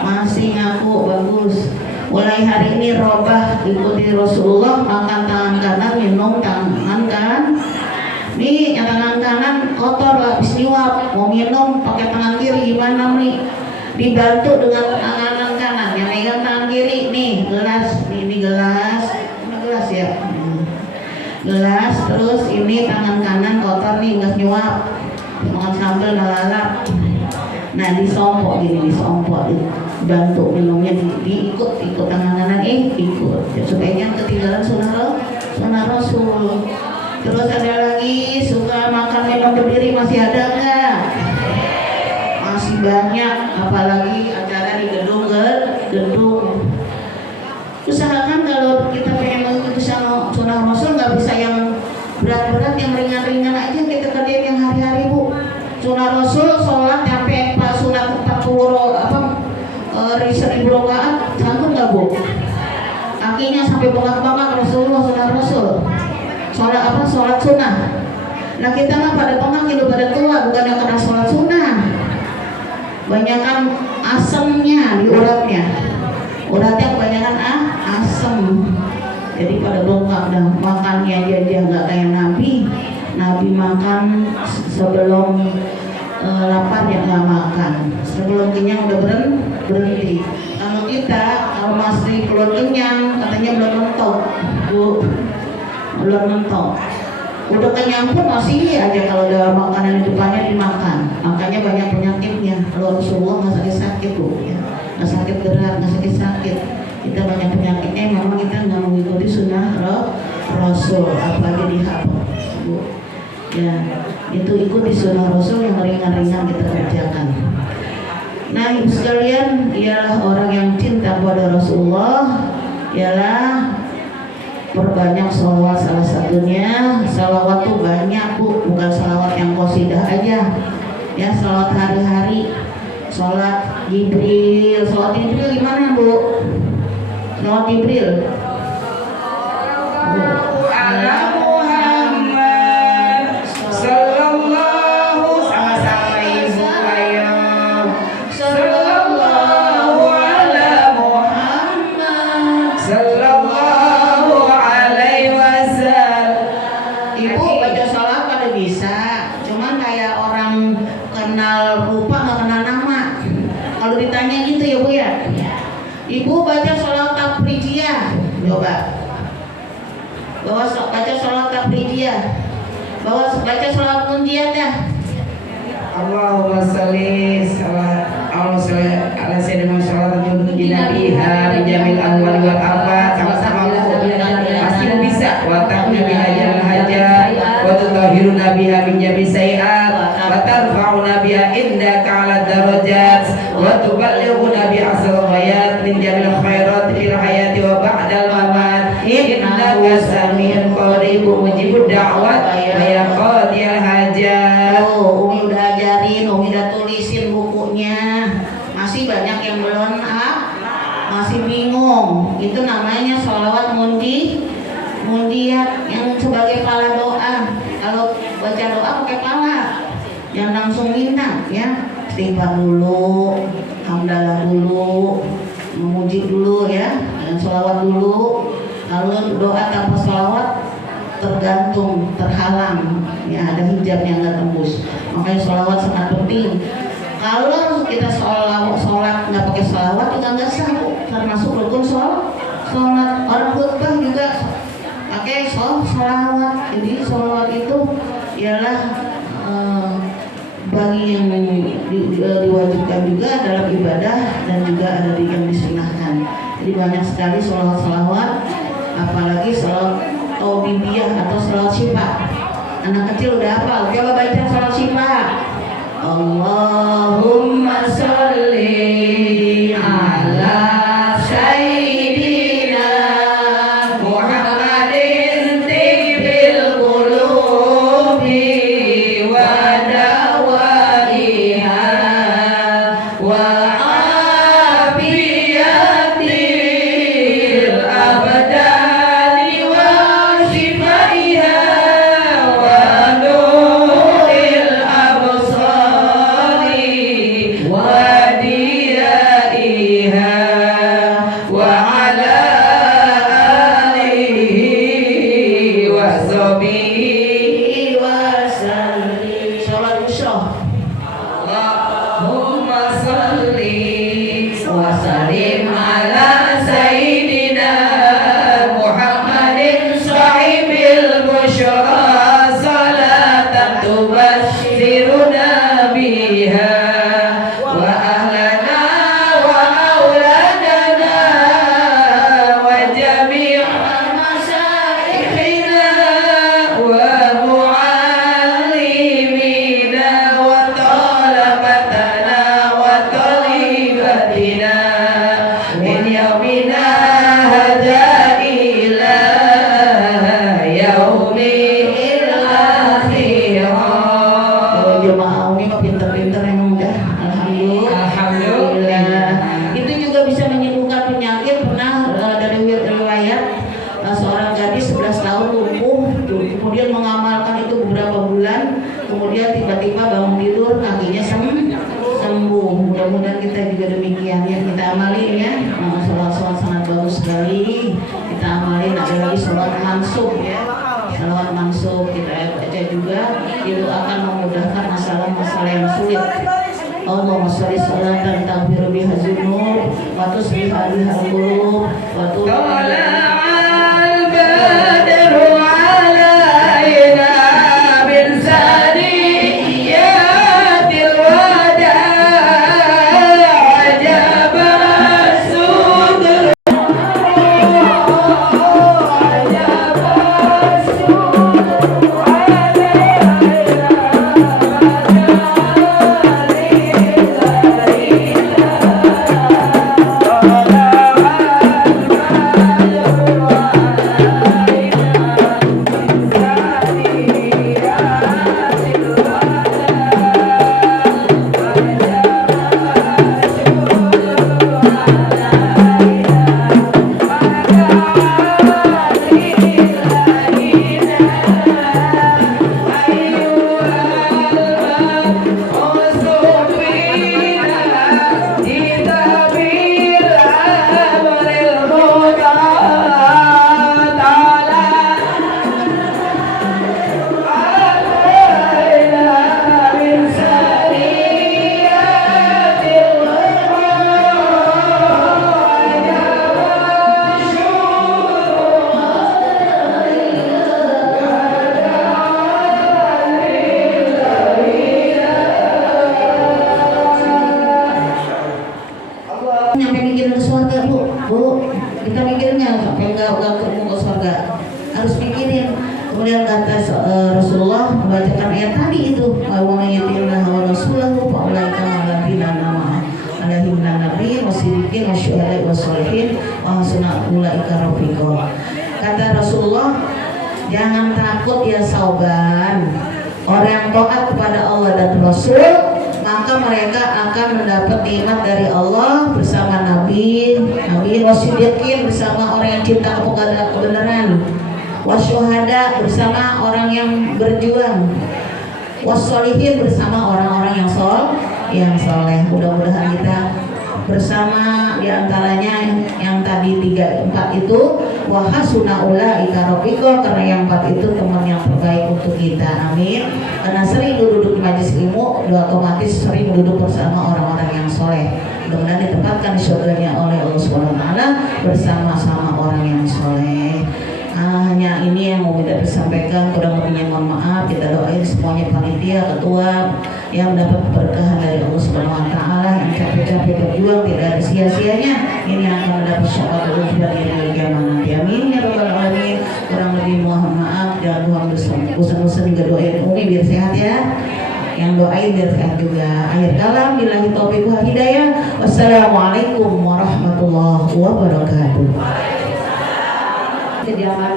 Masih ngaku, bagus. Mulai hari ini robah ikuti Rasulullah, makan tangan kanan, minum tangan kan. Nih yang tangan kanan kotor habis nyuap, mau minum pakai tangan kiri gimana nih? Dibantu dengan tangan kanan, yang megang tangan kiri nih gelas, ini gelas ya. Gelas, terus ini tangan kanan kotor nih, nggak nyuap, makan sambal ngelalap. Nah disompok gini, disompok, bantu minumnya, diikut tangan kanan, ikut supaya jangan ketinggalan sunnah Rasul. Terus ada lagi suka makan minum berdiri, masih ada nggak? Masih banyak, apalagi acara di gedung. Usahakan kalau kita pengen mengikuti sunnah Rasul nggak bisa yang berat-berat, yang ringan-ringan aja kita kerjain yang hari-hari Bu. Sunnah Rasul sholat sampai sunat 1000 rakaat sanggup nggak Bu? Kakinya sampai bengkak-bengkak Rasulullah sunnah Rasul. Sholat sunnah. Nah kita mah pada bengkak hidup pada tua, bukan karena sholat sunnah. Banyakan asemnya di uratnya kebanyakan asem. Jadi pada bengkak dah, makannya aja nggak kayak Nabi makan sebelum lapar ya nggak makan, sebelum kenyang udah berhenti. Kalau masih belum kenyang katanya belum mentok Bu, belum mentok. Udah kenyang pun masih aja kalau ada makanan di depannya dimakan, makanya banyak penyakitnya. Kalau Rasulullah nggak sakit Bu ya, nggak sakit berat, nggak sakit. Kita banyak penyakitnya, memang kita nggak mengikuti sunnah Rasul, apalagi di Bu. Ya, itu ikuti sunnah Rasul yang ringan-ringan kita kerjakan. Nah, ibu sekalian, ialah orang yang cinta kepada Rasulullah, ialah perbanyak sholawat. Salah satunya sholawat tuh banyak Bu, bukan sholawat yang qasidah aja. Ya, sholawat hari-hari, sholat Jibril. Sholat Jibril gimana Bu? Sholat Jibril. Ibu baca sholat tafrijiyah, coba. Baca sholat tafrijiyah. Baca sholat munjiat dah. Allahumma salli ala sayyidina Muhammadin nabiha bi jamil anwar wal afat. Sama-sama pasti bisa. Wa ta'na biha jamal hajat wa tutahhiruna biha min jami sayiat wa tarfa'una biha indaka 'ala darajat wa tuballighuna bi asal ghayat min jamil khairat fil hayati wa ba'dal mamat. Innaka sami'un qaribun mujibud da'wat wa ya qadiyal hajat. Umi udah ajarin, Umi udah tulisin bukunya. Masih banyak yang belum masih bingung. Itu namanya sholawat mundiat yang sebagai pala doa. Kalau baca doa pakai pala, yang langsung minta ya. Istighfar dulu, hamdalah dulu, memuji dulu ya, dan sholawat dulu. Kalau doa tanpa sholawat tergantung, terhalang ya, ada hijab yang nggak tembus. Makanya sholawat sangat penting. Kalau kita sholat nggak pakai sholawat juga nggak sah, termasuk rukun sholat. Orang khutbah juga pakai sholawat. Jadi sholawat itu ialah bagi yang diwajibkan juga dalam ibadah dan juga ada yang disunahkan. Jadi banyak sekali sholawat, apalagi sholawat taubidiyah atau sholawat syifa. Anak kecil udah hafal, coba baca sholawat syifa. Allahumma sholli ala sayyidina Muhammadin tibbil qulubi wa dawaiha wa afiyatil abdani wa shifaiha wa nuril absari wa diyaiha wa kemudian mengamalkan itu beberapa bulan, kemudian tiba-tiba bangun tidur kakinya sembuh. Mudah-mudahan kita juga demikian ya, kita amalin ya. Sholat sangat bagus sekali, kita amalin. Ada lagi sholat mansub ya, sholat mansub kita baca juga, itu akan memudahkan masalah-masalah yang sulit. Allahumma sholli sholatan taghfiru biha dzunub wa tuslihu biha al-qulub wa Kemudian kata Rasulullah membacakan ayat tadi itu, wa may yuti'illah wa rasulahu fa ulaika ma'al alaihim nabiyyin wasiddiqin wasyuhada'i wassalihin wa hasuna ulaika rafiqa. Kata Rasulullah, jangan takut ya sauban, orang yang taat kepada Allah dan Rasul, maka mereka akan mendapat nikmat dari Allah bersama Nabi wasiddiqin, bersama orang yang cinta kepada kebenaran, wasyuhada, bersama orang yang berjuang, wassolihin, bersama orang-orang yang soleh. Mudah-mudahan kita bersama diantaranya yang tadi 3-4 itu, wa hasuna ulaika rafiqa, karena yang 4 itu teman yang terbaik untuk kita. Amin. Karena sering duduk di majelis ilmu, otomatis sering duduk bersama orang-orang yang soleh. Mudah-mudahan ditempatkan di surganya oleh Allah SWT bersama-sama orang yang soleh. Hanya ini yang mau kita sampaikan, kurang lebihnya mohon maaf. Kita doain semuanya, panitia, ketua, yang mendapat keberkahan dari Allah Subhanahu wa taala, yang capek-capek berjuang tidak ada sia-sianya, ini akan mendapat syafaat Allah dari kiamat nanti. Amin ya rabbal alamin. Kurang lebih mohon maaf, jangan Tuhan bosan-bosan juga doain Umi biar sehat ya. Yang doain biar sehat juga. Akhir kalam, billahi taufiq wal hidayah. Wassalamualaikum warahmatullahi wabarakatuh. Kediaman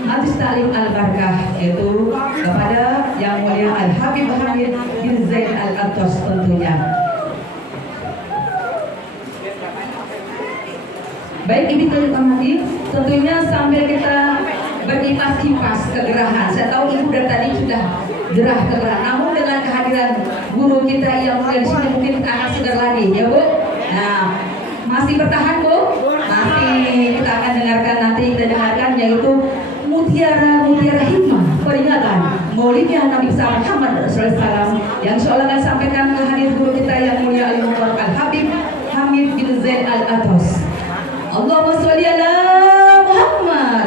Majlis Ta'lim Al-Barakah, yaitu kepada Yang Mulia Al-Habib Hamid bin Zain Al-Atos tentunya. Baik, Ibu Terhormati, tentunya sambil kita berkipas-kipas kegerahan. Saya tahu Ibu dari tadi sudah gerah kegerahan, namun dengan kehadiran guru kita yang mulia di sini mungkin akan segar lagi, ya Bu. Nah, masih bertahan Bu? Masih, kita akan dengarkan nanti, kita dengarkan yaitu Mutiara Hikmah peringatan Maulidnya Nabi besar Muhammad SAW, yang seolah akan sampaikan ke hadir guru kita yang mulia Al-Mubarak Al-Habib Hamid bin Zain Al-Atos. Allahumma sholli ala Muhammad.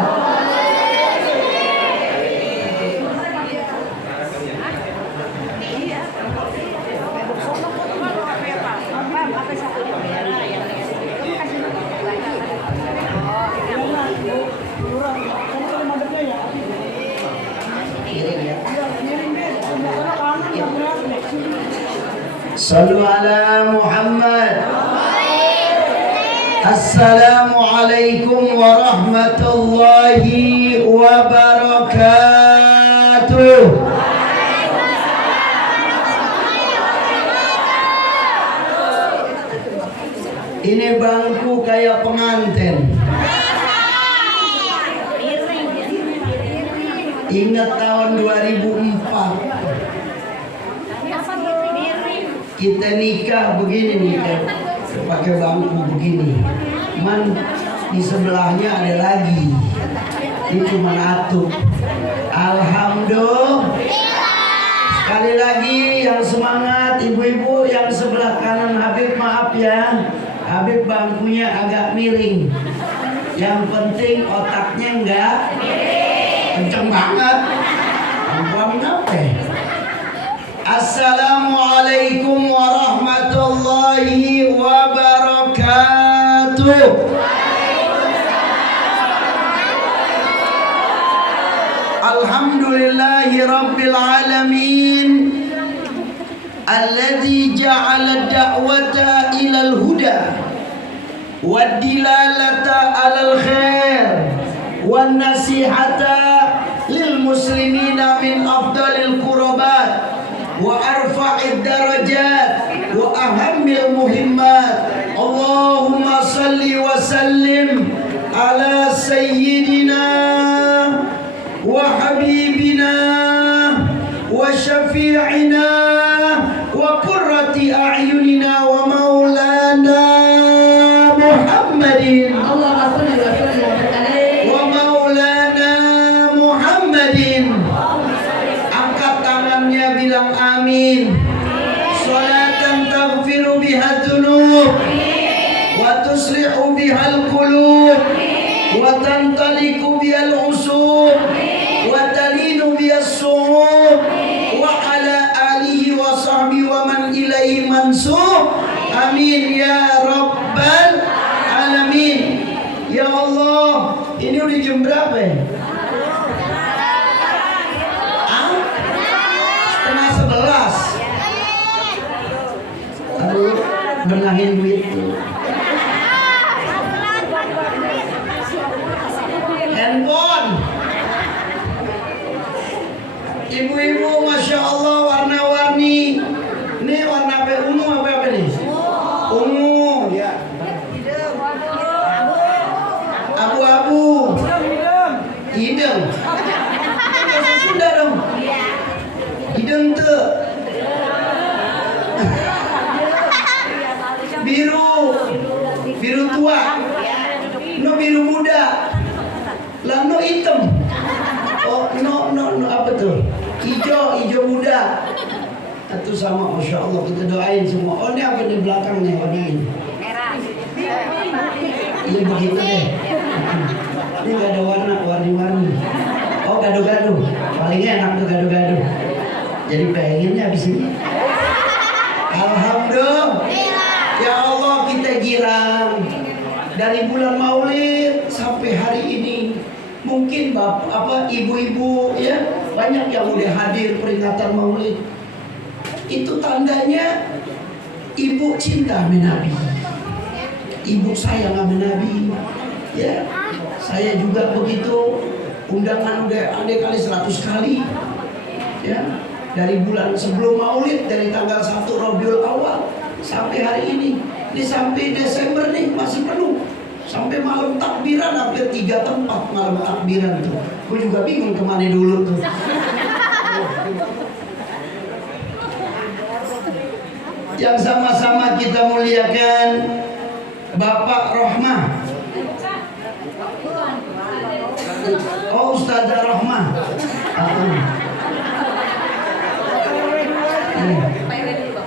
Sallu ala Muhammad. Assalamualaikum warahmatullahi wabarakatuh. Ini bangku kayak pengantin. Ingat tahun 2004 kita nikah begini nih, pakai bangku begini. Man di sebelahnya ada lagi. Ini cuma atuh. Alhamdulillah. Sekali lagi yang semangat, ibu-ibu yang sebelah kanan Habib, maaf ya, Habib bangkunya agak miring. Yang penting otaknya enggak kenceng banget. Bangkuan apa? Assalamualaikum warahmatullahi wabarakatuh. Alhamdulillahi rabbil alamin alladzi ja'ala da'wata ilal huda wad dilalata alal khair wan nasihata lil muslimina min afdalil qurbat wa arfa'id darajat wa ahammil muhimmat. Allahumma salli wa sallim ala sayyidina wa habibina wa syafi'ina wa qurrati a'yunina wa maulana Muhammadin Allahumma shalli wa sallim alaihi wa maulana Muhammadin. Angkat tangannya, bilang amin. Salatan taghfiru biha dzunub wa tuslihu bihal qulub wa tantaliku bihal usub wa talinu bihas suhub wa ala alihi wa sahbihi wa man ilaihi mansub. Amin ya rabbal alamin. Ya Allah, ini udah jam berapa ya? Setengah 11. Aduh, benahin duit tuh. Handphone. Ibu-ibu, masya Allah, warna-warni. Ini warna apa? Ungu apa nih? Ungu. Abu-abu. Hidung. Bahasa Sunda dong. Hidung tuh. Biru tua. No biru muda. Lah no hitam. Oh no apa tuh? Hijau muda. Itu sama, masya Allah, kita doain semua. Oh ini apa di belakang nih warna ini? Iya begitu deh. Ini gak ada warni-warni. Oh gado-gado. Paling enak tuh gado-gado. Jadi pengennya habis ini. Alhamdulillah. Ya Allah, kita girang. Dari bulan Maulid sampai hari ini. Mungkin ibu-ibu ya banyak yang udah hadir peringatan Maulid. Itu tandanya ibu cinta sama Nabi. Ibu sayang sama Nabi. Ya, saya juga begitu. Undangan udah ada kali 100 kali. Ya, dari bulan sebelum Maulid, dari tanggal 1 Rabiul Awal sampai hari ini. Ini sampai Desember nih masih penuh. Sampai malam takbiran hampir 3 tempat malam takbiran tuh. Gue juga bingung kemana dulu tuh. Yang sama-sama kita muliakan Bapak Rohmah. Oh Ustazah Rohmah.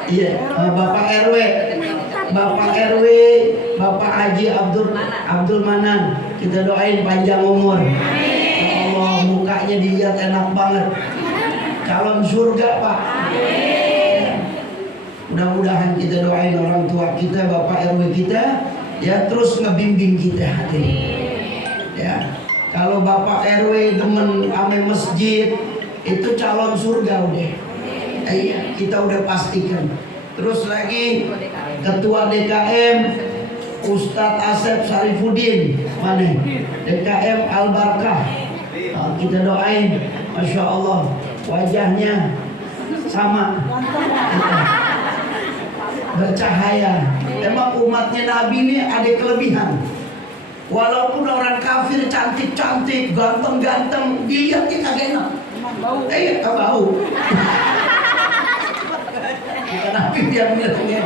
Iya, Bapak RW. Bapak RW, Bapak Haji Abdul Manan, kita doain panjang umur. Ya Allah, mukanya dilihat enak banget. Calon surga, Pak. Mudah-mudahan kita doain orang tua kita, Bapak RW kita, ya terus ngebimbing kita hadirin. Ya, kalau Bapak RW demen ame masjid, itu calon surga udah. Iya, kita udah pastikan. Terus lagi Ketua DKM Ustadz Asep Sarifuddin, mana? DKM Al-Barkah. Kita doain, masya Allah, wajahnya sama, bercahaya. Emang umatnya Nabi ini ada kelebihan. Walaupun orang kafir cantik-cantik, ganteng-ganteng, dilihatnya kagak enak. Bau. Bukan Habib yang bilangnya.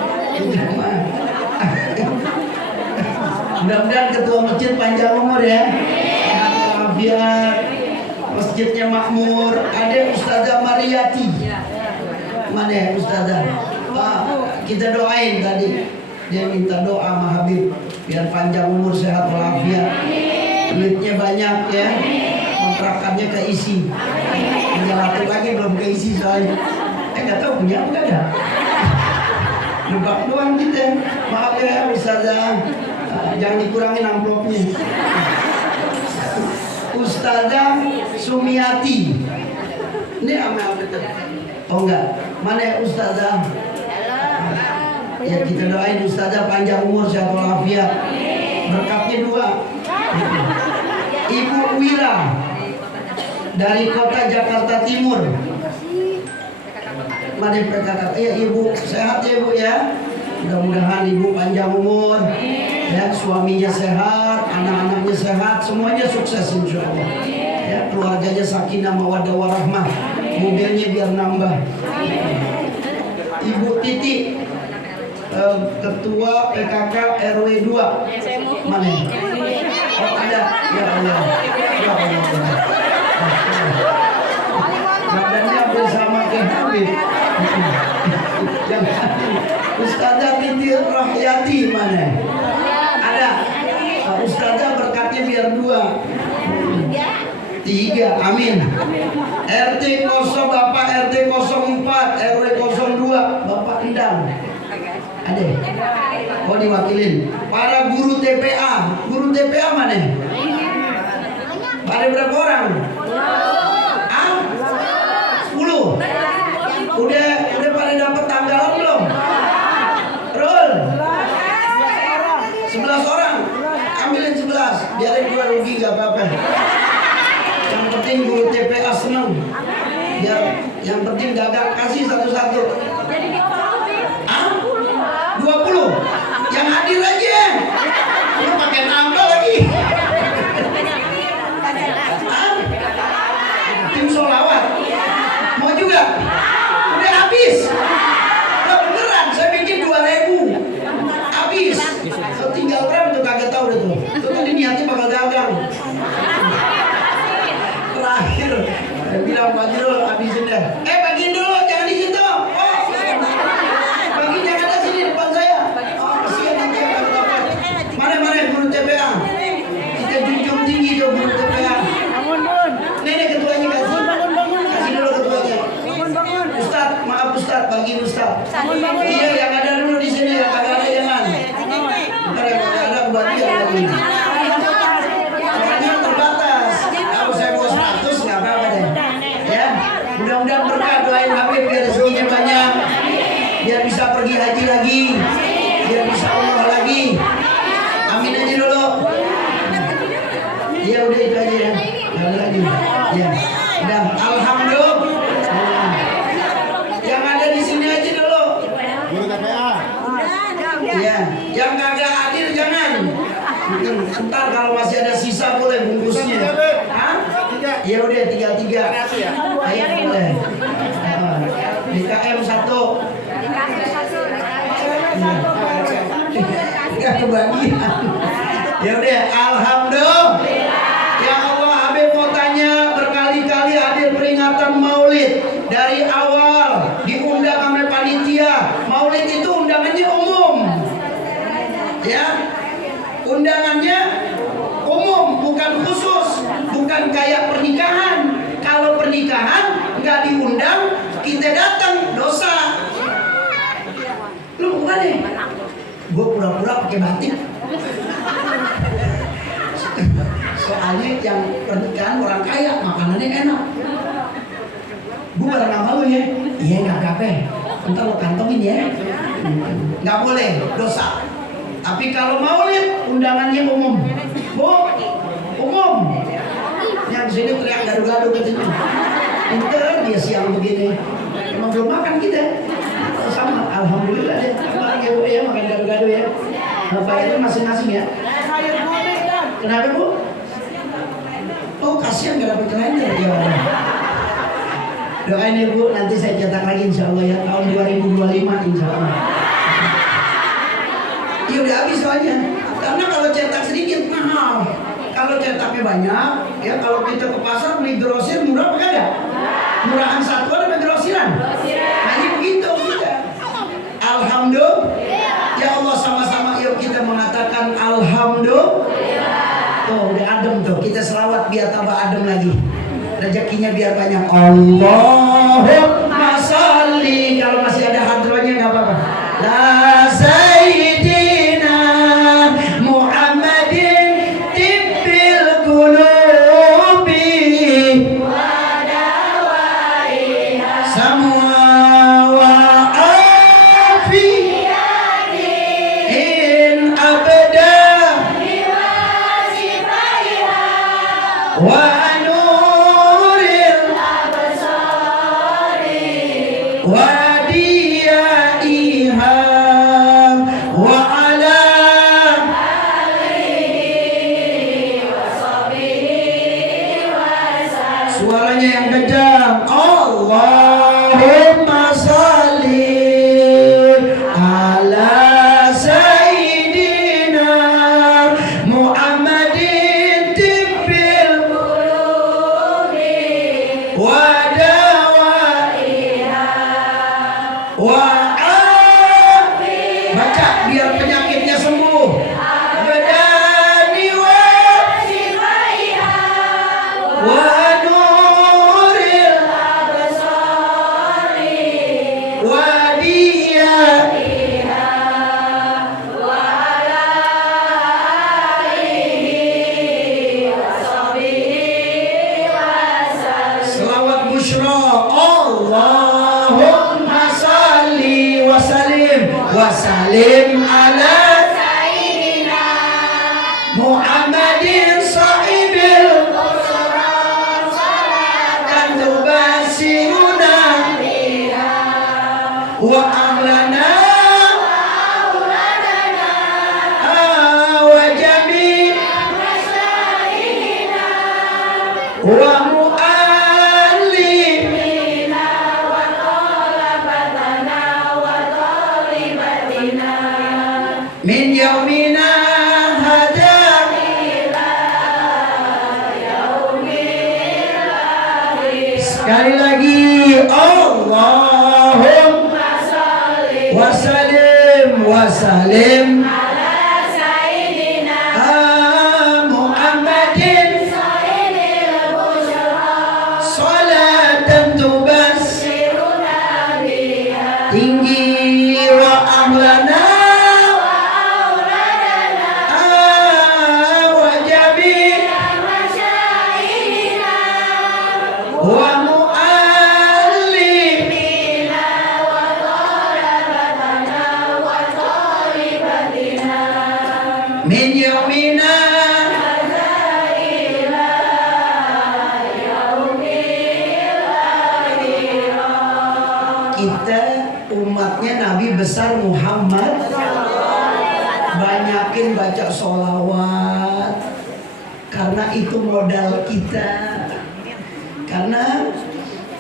Mudah-mudahan ketua masjid panjang umur ya. Walafiat. Masjidnya makmur. Ada Ustazah Mariyati. Mana ya Ustazah? Kita doain tadi. Dia minta doa sama Habib biar panjang umur, sehat walafiat. Duitnya banyak ya. Kontrakannya keisi. Tinggal satu lagi belum keisi soalnya. Nggak tahu punya apa nggak ada. Nebak doang kita. Maaf ya Ustazah. Jangan dikurangin amplopnya. Ustazah Sumiati. Ini apa betul? Oh enggak. Mana ya Ustazah? Ya kita doain Ustazah panjang umur, sehat walafiat. Berkatnya 2. Ibu Wira dari kota Jakarta Timur. Mana PKK? Ya Ibu sehat ya Bu ya. Mudah-mudahan Ibu panjang umur, ya suaminya sehat, anak-anaknya sehat, semuanya sukses insya Allah. Ya keluarganya sakinah mawaddah warahmah, mobilnya biar nambah. Ibu Titi, ketua PKK RW 2. Mana? Oh ada. Ya Allah. Ya Allah. Badannya bersama Habib. Ustazah Titi Rahyati mana? Ada. Ustazah berkatnya biar 2. 3. Amin. RT 0 Bapak RT 04 RW 02 Bapak Endang. Ada. Oh diwakilin. Para guru TPA. Guru TPA mana? Ada berapa orang? 10. Udah pada dapat tanggalan belum? Rul. 11 orang. Ambilin 11. Biarin 2 rugi gak apa-apa. Yang penting guru TPA seneng. Biar yang penting gagal kasih satu-satu. 20. Yang hadir aja. Lu pakai nambah lagi. Tim sholawat. Mau juga? Udah habis. Nah, beneran, saya bikin 2.000. Habis. So, tinggal berapa tuh kagak tahu deh tuh. Tuh tadi niatnya bakal dagang. Terakhir, saya bilang Pak Jirul habisin deh. Bagiin dulu, jangan di situ. Bagiin jangan ada sini depan saya. Kasihan nanti ya. Mana guru TPA? Kita junjung tinggi tuh guru TPA. Nenek ketuanya kasih. Kasih dulu ketuanya. Ustaz, maaf Ustaz, bagiin Ustaz. Iya, yang ada dulu di sini, yang kagak ada jangan. Ntar yang kagak ada buat dia lagi. Soalnya terbatas. Kalau saya mau 100 nggak apa-apa deh. Ya, mudah-mudahan berkah, doain Habib biar rezekinya banyak, biar bisa pergi haji lagi, biar bisa umrah lagi. Amin aja dulu. Ya udah itu aja ya. Nggak ada lagi. Ya, udah. Alhamdulillah. Yang ada di sini aja dulu. Guru TPA. Ya, yang kagak hadir jangan. Ntar kalau masih ada sisa boleh bungkusnya. Hah? Ya udah 33. Ayo boleh. DKM 1. Nggak kebagian. Ya udah, alhamdulillah. Ya Allah, Habib mau tanya, berkali-kali hadir peringatan Maulid dari awal diundang sama panitia. Maulid itu undangannya umum. Ya. Undangannya umum, bukan khusus, bukan kayak pernikahan. Kalau pernikahan nggak diundang, kita datang dosa. Lu bukan deh? Gue pura-pura pakai batik. Soalnya yang pernikahan orang kaya makanannya enak. Gue bareng sama lu ya. Iya nggak apa-apa. Ntar lo kantongin ya. Nggak boleh, dosa. Tapi kalau Maulid undangannya umum. Bu, umum. Yang sini teriak gado-gado katanya. Pinter dia siang begini. Emang belum makan kita. Sama, alhamdulillah deh. Kemarin ya Bu ya makan gado-gado ya. Bapak itu masing-masing ya. Kenapa Bu? Oh kasihan gak dapat kalender ya. Doain ya Bu, nanti saya cetak lagi insya Allah ya, tahun 2025 insya Allah. Ya udah habis soalnya. Karena kalau cetak sedikit mahal. Kalau cetaknya banyak, ya kalau kita ke pasar beli grosir murah apa enggak? Murahan satuan apa grosiran? Nah ini begitu kita. Alhamdulillah. Ya Allah sama-sama yuk kita mengatakan alhamdulillah. Tuh udah adem tuh, kita selawat biar tambah adem lagi. Rezekinya biar banyak. Allahumma sholli. Kalau masih ada hadronya nggak apa-apa. La sayyidina Muhammadin tibbil qulubi wa dawaiha semua wa afiyati in abada wa wadiyaiha wa ala alihi wa sahbihi wa suaranya yang kencang. Allahumma sholli ala sayyidina Muhammadin tibbil qulubi wa baca biar penyakitnya sembuh. Badani wa sifaiha wa nuril absari wa diyaiha wa ala alihi wa sahbihi wa sallam. Selawat busyra. Allahumma salli wa salim ala sayyidina Muhammadin sahibil busra salatan tubasiruna biha wa ahlana wa jami' masyayina wa mu'allimina wa talabatana wa talibatina min yaumina hada ila yaumil akhir. Sekali lagi Allahumma sholli wa sallim ala sayyidina Muhammadin sahibil busra salatan tubassiruna biha tinggi wa ahlana wa mu'allimina wa talabatana wa talibatina min yaumina ila yaumil akhir. Kita umatnya Nabi besar Muhammad, banyakin baca sholawat karena itu modal kita. Karena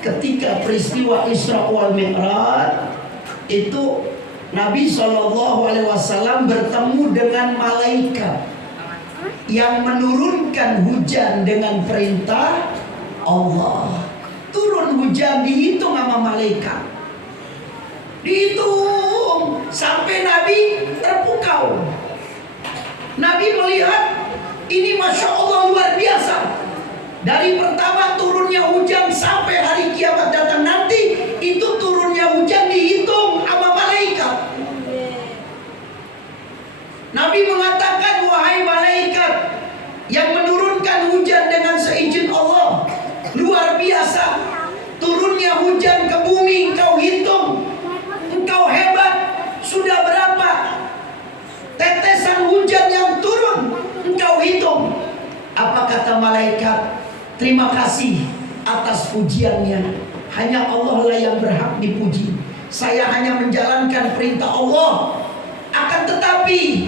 ketika peristiwa Isra wal Mi'raj itu Nabi SAW bertemu dengan malaikat yang menurunkan hujan dengan perintah Allah. Turun hujan dihitung sama malaikat, dihitung sampai Nabi terpukau. Nabi melihat ini Masya Allah luar biasa. Dari pertama turunnya hujan sampai hari kiamat datang nanti, itu turunnya hujan dihitung sama malaikat. Nabi mengatakan, wahai malaikat yang menurunkan hujan dengan seizin Allah, luar biasa. Turunnya hujan ke bumi engkau hitung, engkau hebat. Sudah berapa tetesan hujan yang turun engkau hitung. Apa kata malaikat? Terima kasih atas pujiannya. Hanya Allah lah yang berhak dipuji. Saya hanya menjalankan perintah Allah. Akan tetapi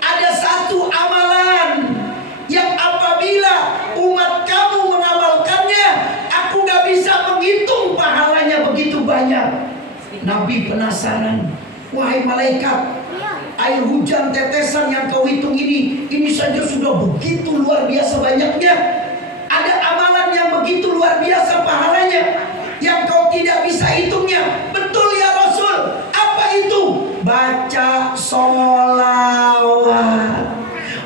ada satu amalan Nabi penasaran. Wahai malaikat, air hujan tetesan yang kau hitung ini saja sudah begitu luar biasa banyaknya. Ada amalan yang begitu luar biasa pahalanya yang kau tidak bisa hitungnya. Betul ya Rasul. Apa itu? Baca sholawat.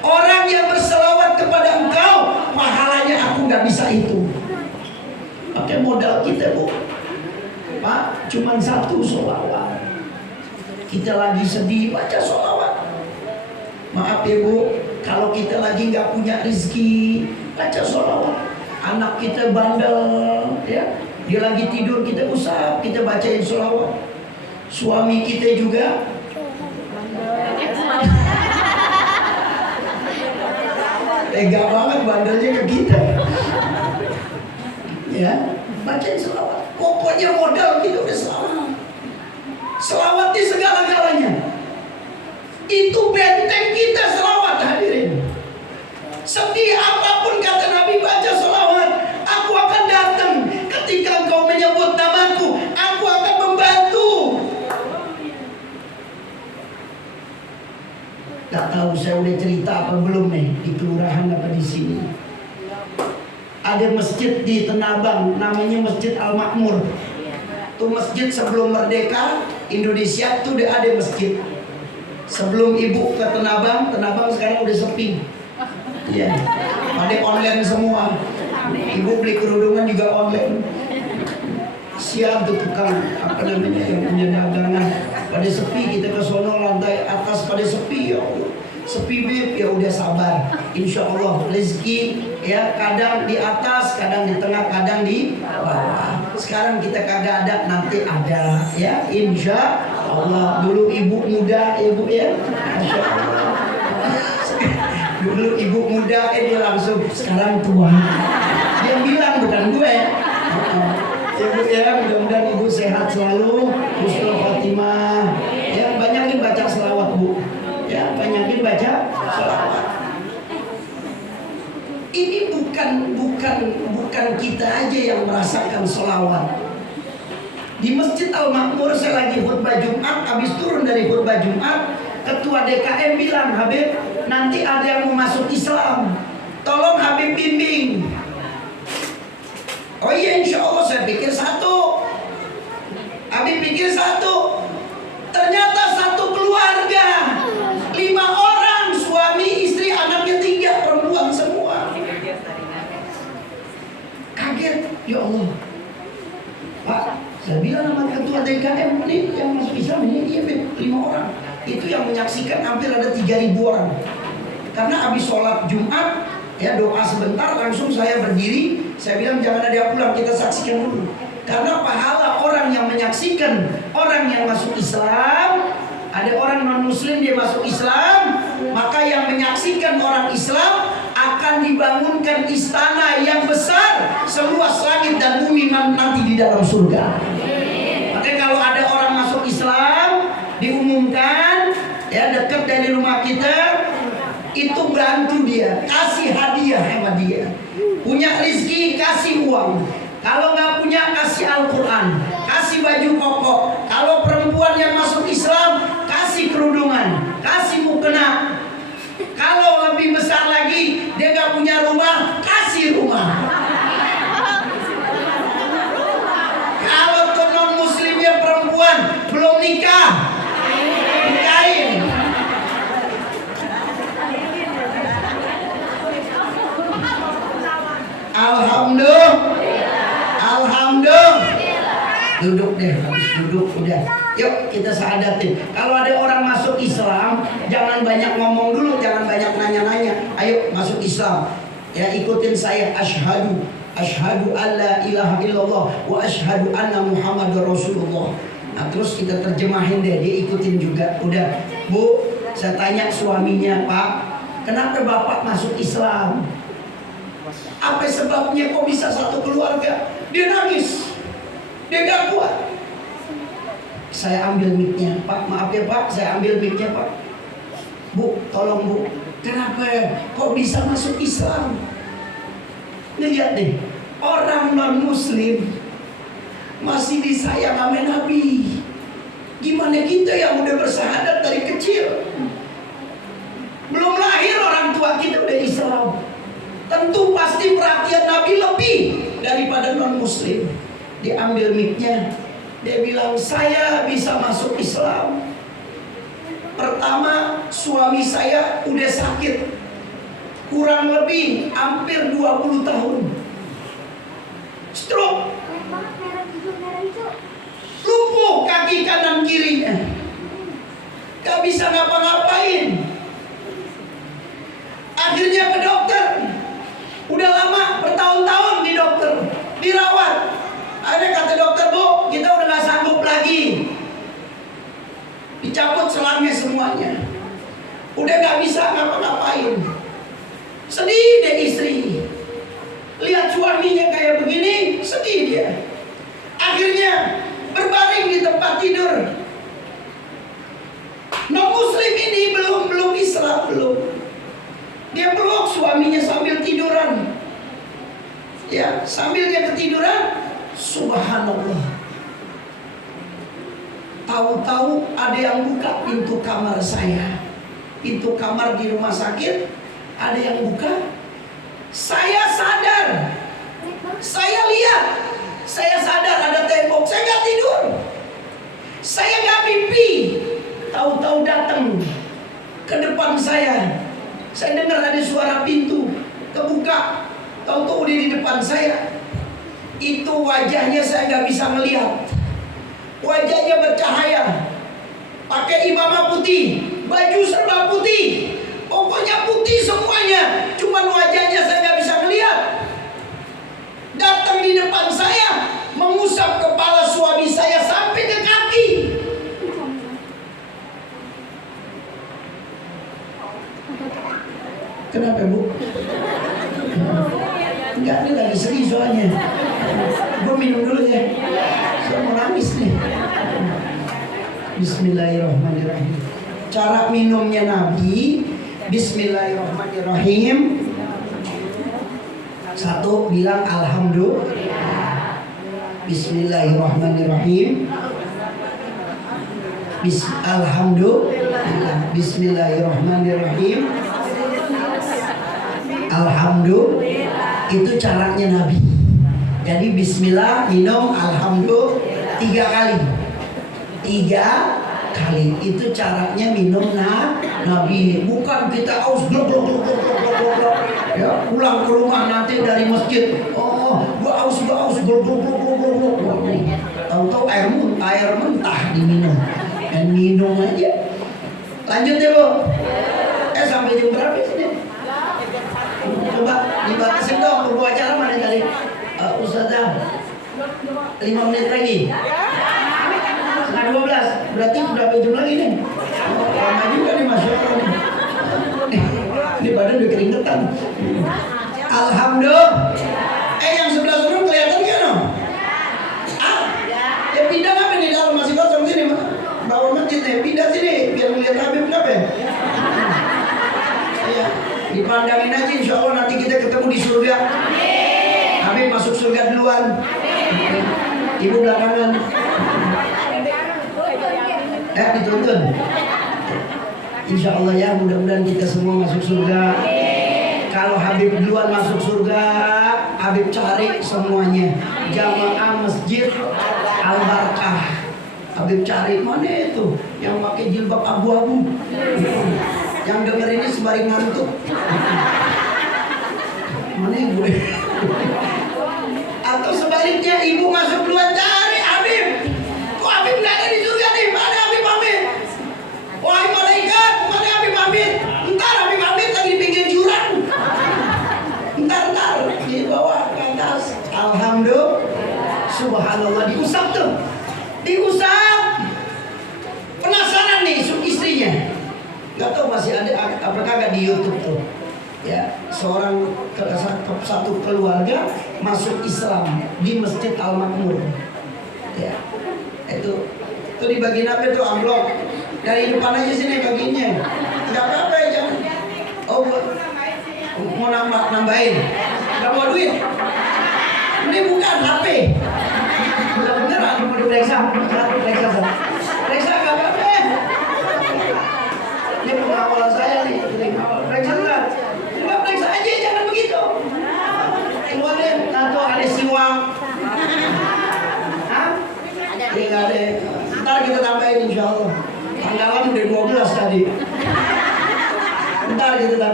Orang yang berselawat kepada engkau, pahalanya aku gak bisa hitung. Pakai modal kita, Bu. Pak, cuman 1 sholawat. Kita lagi sedih, baca sholawat. Maaf ya Bu, kalau kita lagi gak punya rezeki, baca sholawat. Anak kita bandel, ya, dia lagi tidur, kita usap, kita bacain sholawat. Suami kita juga tega banget bandelnya ke kita. Ya, bacain selawat. Pokoknya modal kita udah selawat. Selawat di segala-galanya. Itu benteng kita selawat, hadirin. Sedih apapun kata Nabi, baca selawat. Aku akan datang ketika engkau menyebut namaku. Aku akan membantu. Tak tahu saya udah cerita apa belum nih di kelurahan apa di sini. Ada masjid di Tenabang namanya Masjid Al-Makmur. Tuh masjid sebelum merdeka Indonesia tuh udah ada masjid. Sebelum ibu ke Tenabang sekarang udah sepi. Iya. Ada online semua. Ibu beli kerudungan juga online. Siap tuh tukang apa namanya yang punya dagangan. Pada sepi, kita ke sono lantai atas pada sepi, ya Allah. Sepi bib, ya udah sabar. Insya Allah rezeki ya kadang di atas, kadang di tengah, kadang di bawah. Sekarang kita kagak ada, nanti ada ya. Insya Allah. Dulu ibu muda, ibu ya. Masya Allah. Dulu ibu muda, dia langsung sekarang tua. Dia bilang bukan gue. Ibu ya, mudah-mudahan ibu sehat selalu, husnul khotimah. Ya, banyakin baca selawat Bu. Ya, banyakin baca selawat. Ini bukan kita aja yang merasakan selawat. Di Masjid Al-Makmur saya lagi khutbah Jumat, habis turun dari khutbah Jumat, ketua DKM bilang, Habib, nanti ada yang mau masuk Islam. Tolong Habib bimbing. Oh iya, insya Allah. Saya pikir 1. Habib pikir 1. Ternyata 1 keluarga, 5 orang, suami, istri, anaknya 3, perempuan semua. Kaget, ya Allah. Pak, saya bilang sama ketua DKM nih yang masuk Islam ini, iya 5 orang. Itu yang menyaksikan hampir ada 3.000 orang. Karena habis sholat Jumat, ya doa sebentar, langsung saya berdiri. Saya bilang jangan ada yang pulang, kita saksikan dulu. Karena pahala orang yang menyaksikan orang yang masuk Islam, ada orang non muslim dia masuk Islam, maka yang menyaksikan orang Islam akan dibangunkan istana yang besar seluas langit dan bumi nanti di dalam surga. Makanya kalau ada orang masuk Islam diumumkan ya dekat dari rumah kita, itu bantu dia, kasih hadiah sama dia. Punya rezeki, kasih uang. Kalau nggak punya, kasih Al-Quran, kasih baju koko. Kalau perempuan yang masuk Islam, kasih kerudungan, kasih mukena. Kalau lebih besar lagi, dia nggak punya rumah, kasih rumah. Kalau non muslimnya perempuan belum nikah, nikahin. Alhamdulillah. Duduk deh, habis duduk udah. Yuk kita sahadatin. Kalau ada orang masuk Islam, jangan banyak ngomong dulu, jangan banyak nanya-nanya. Ayo masuk Islam. Ya ikutin saya. Asyhadu alla ilaha illallah wa asyhadu anna Muhammadar Rasulullah. Nah terus kita terjemahin deh, dia ikutin juga. Udah, Bu, saya tanya suaminya, Pak, kenapa Bapak masuk Islam? Apa sebabnya kok bisa 1 keluarga? Dia nangis, dia gak kuat. Saya ambil mic-nya, Pak, maaf ya Pak, saya ambil mic-nya Pak. Bu, tolong Bu, kenapa kok bisa masuk Islam? Lihat deh, orang non muslim masih disayang sama Nabi. Gimana kita yang udah bersyahadat dari kecil, belum lahir orang tua kita udah Islam, tentu pasti perhatian Nabi lebih daripada non muslim. Diambil mic-nya, dia bilang saya bisa masuk Islam. Pertama, suami saya udah sakit kurang lebih hampir 20 tahun, stroke, lumpuh kaki kanan kirinya, gak bisa ngapa-ngapain. Akhirnya ke dokter, udah lama bertahun-tahun di dokter dirawat. Akhirnya kata dokter, bu, kita udah gak sanggup lagi, dicabut selangnya semuanya, udah gak bisa ngapa-ngapain. Sedih deh istri, lihat suaminya kayak begini, sedih dia. Akhirnya berbaring di tempat tidur. Non muslim ini belum Islam, belum. Dia peluk suaminya sambil tiduran. Ya, sambil dia ketiduran, subhanallah, tahu-tahu ada yang buka pintu kamar saya. Pintu kamar di rumah sakit, ada yang buka. Saya sadar, saya lihat, saya sadar ada tembok. Saya gak tidur, saya gak mimpi. Tahu-tahu datang ke depan saya. Saya dengar ada suara pintu kebuka. Tahu-tahu dia di depan saya. Itu wajahnya saya gak bisa melihat. Wajahnya bercahaya, pakai imamah putih, baju serba putih, pokoknya putih semuanya. Cuman wajahnya saya gak bisa melihat. Datang di depan saya, mengusap kepala suami saya sampai ke kaki. Kenapa, bu? Enggak, ini lagi sedih soalnya. Gue minum dulu ya, saya mau nangis nih. Bismillahirrahmanirrahim. Cara minumnya Nabi, Bismillahirrahmanirrahim. Satu, bilang alhamdulillah. Bismillahirrahmanirrahim. Alhamdulillah. Bismillahirrahmanirrahim. Alhamdulillah. Itu caranya Nabi. Jadi bismillah, minum, alhamdulillah 3 kali. 3 kali. Itu caranya minum Nabi. Bukan kita aus glok glok glok glok glok glok. Ya, pulang ke rumah nanti dari masjid, oh, gua aus glok glok glok glok glok. Tahu-tahu air mentah diminum. Dan minum aja. Lanjut ya, Bu. Sampai jam berapa sini? Coba dibatasin dong, tunggu acara mana tadi? Ustazah, 5 menit lagi. Setengah 12, berarti berapa jam lagi nih? Lama juga nih Mas. Ini badan udah keringetan. Alhamdulillah. Yang sebelah sana kelihatan kan? Ya pindah apa nih, dalam masih kosong sini, bawa masjid nih, pindah sini biar melihat Habib kenapa ya? Iya, dipandangin aja, insya Allah nanti kita ketemu di surga. Habib masuk surga duluan, ibu belakangan. Dituntun. Insya Allah ya, mudah-mudahan kita semua masuk surga. Kalau Habib duluan masuk surga, Habib cari semuanya jamaah masjid Al-Barkah. Habib cari mana itu yang pakai jilbab abu-abu, yang denger ini sembari ngantuk. Mana ibu? Atau sebaliknya, ibu masuk duluan cari Habib. Kok Habib nggak ada di surga nih? Mana Habib Hamid? Wahai malaikat, mana Habib Hamid? Ntar Habib Hamid lagi di pinggir jurang. Ntar di bawah ke atas. Alhamdulillah, subhanallah, diusap tuh, diusap. Penasaran nih istrinya. Gak tahu masih ada apakah nggak di YouTube tuh. Ya, satu keluarga masuk Islam di Masjid Al-Makmur. Ya, itu di bagian apa itu, amplop dari depan aja sini bagiannya. Nggak apa-apa ya, jangan. Oh, mau nambahin. Nggak mau duit. Ini bukan HP. Beneran mau diperiksa. Periksa.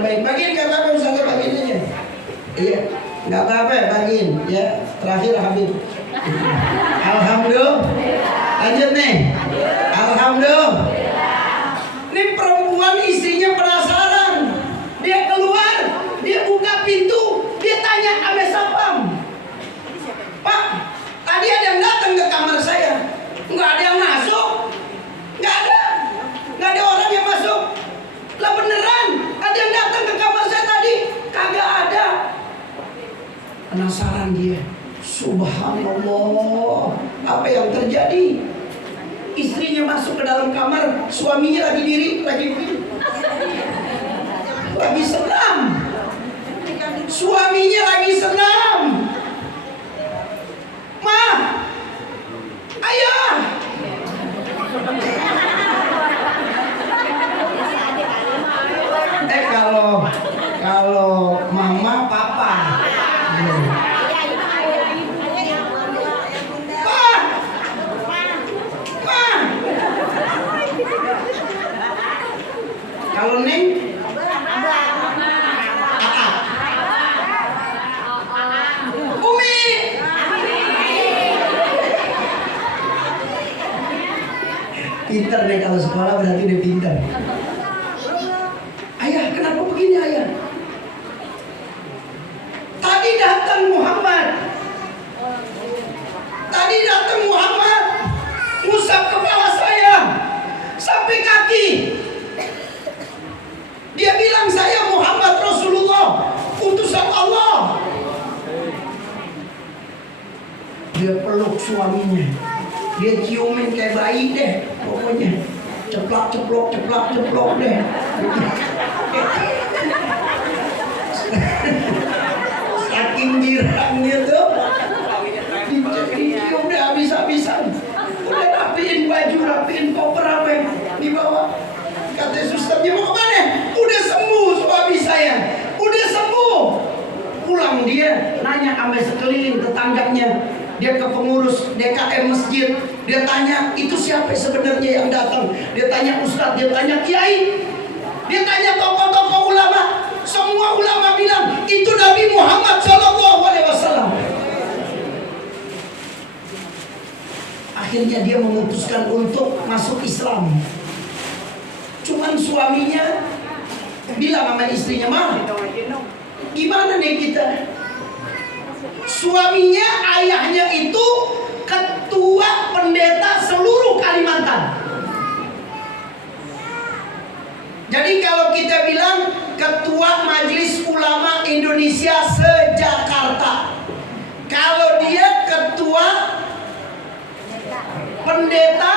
baik. Bagiin nggak apa-apa, misalnya bagiin aja. Iya, nggak apa-apa ya bagiin. Ya, terakhir Habib. Alhamdulillah. Lanjut nih. Alhamdulillah. Ini perempuan istrinya penasaran. Dia keluar, dia buka pintu, dia tanya ame sapam. Pak, tadi ada yang datang ke kamar saya. Nggak ada yang masuk. Nggak ada orang yang masuk. Lah beneran, ada yang datang ke kamar saya tadi. Kagak ada. Penasaran dia. Subhanallah, apa yang terjadi? Istrinya masuk ke dalam kamar, suaminya lagi senam. Suaminya lagi senam. Ma, ayah. Kalau mama papa. Kalau Neng Umi. Pinter deh, kalau sekolah berarti dia pinter. Ayah, kenapa begini ayah? Tadi datang Muhammad, ngusap kepala saya sampai kaki. Dia bilang saya Muhammad Rasulullah, utusan Allah. Dia peluk suaminya, dia ciumin kayak bayi deh, pokoknya ceplok deh. Saking girangnya tuh, dicium deh habis-habisan. Udah rapiin baju, rapiin koper apa yang dibawa. Kata susternya, mau kemana? Udah sembuh suami saya, udah sembuh. Pulang dia nanya sama sekeliling tetangganya. Dia ke pengurus DKM masjid. Dia tanya, itu siapa sebenarnya yang datang? Dia tanya ustadz, dia tanya kiai, dia tanya tokoh-tokoh ulama. Semua ulama bilang itu Nabi Muhammad SAW. Akhirnya dia memutuskan untuk masuk Islam. Cuman suaminya bilang sama istrinya, "Ma, gimana nih kita?" Suaminya, ayahnya itu ketua pendeta seluruh Kalimantan. Jadi kalau kita bilang ketua Majelis Ulama Indonesia se-Jakarta, kalau dia ketua pendeta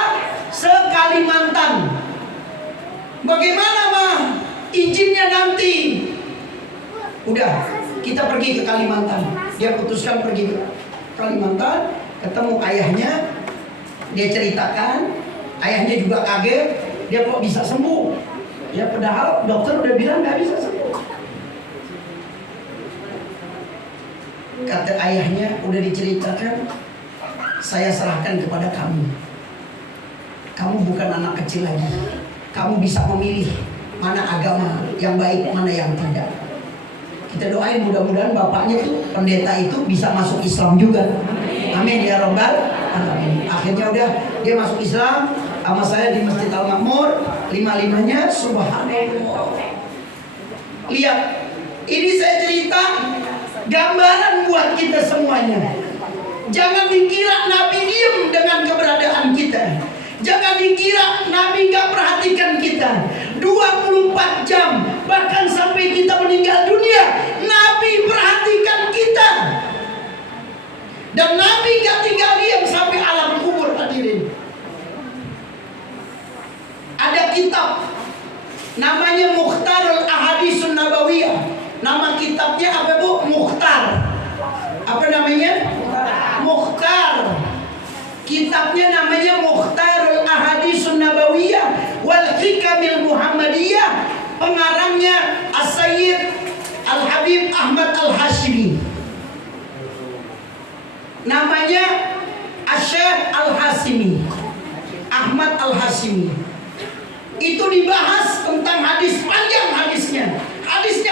se-Kalimantan. Bagaimana mah izinnya nanti? Udah, kita pergi ke Kalimantan. Dia putuskan pergi ke Kalimantan, ketemu ayahnya. Dia ceritakan, ayahnya juga kaget. Dia kok bisa sembuh? Ya padahal dokter udah bilang nggak bisa sembuh. Kata ayahnya, udah diceritakan, saya serahkan kepada kamu. Kamu bukan anak kecil lagi. Kamu bisa memilih mana agama yang baik, mana yang tidak. Kita doain mudah-mudahan bapaknya tuh pendeta itu bisa masuk Islam juga. Amin ya Rabbal alamin. Akhirnya udah dia masuk Islam sama saya di Masjid Al-Makmur, 5-5-nya. Subhanallah. Lihat, ini saya cerita gambaran buat kita semuanya. Jangan dikira Nabi diem dengan keberadaan kita. Jangan dikira Nabi gak perhatikan kita. 24 jam, bahkan sampai kita meninggal dunia, Nabi perhatikan kita. Dan Nabi gak tinggal diam sampai alam kubur, hadirin. Ada kitab namanya Mukhtarul Ahadisun Nabawiyah. Nama kitabnya apa Bu? Mukhtar. Apa namanya? Mukhtar. Kitabnya namanya Mukhtarul Ahadisun Nabawiyah wal Hikamil Muhammadiyah. Pengarangnya As-Sayyid Al-Habib Ahmad Al-Hashimi. Namanya Asy-Syaikh Al-Hashimi, Ahmad Al-Hashimi. Itu dibahas tentang hadis, panjang hadisnya. Hadis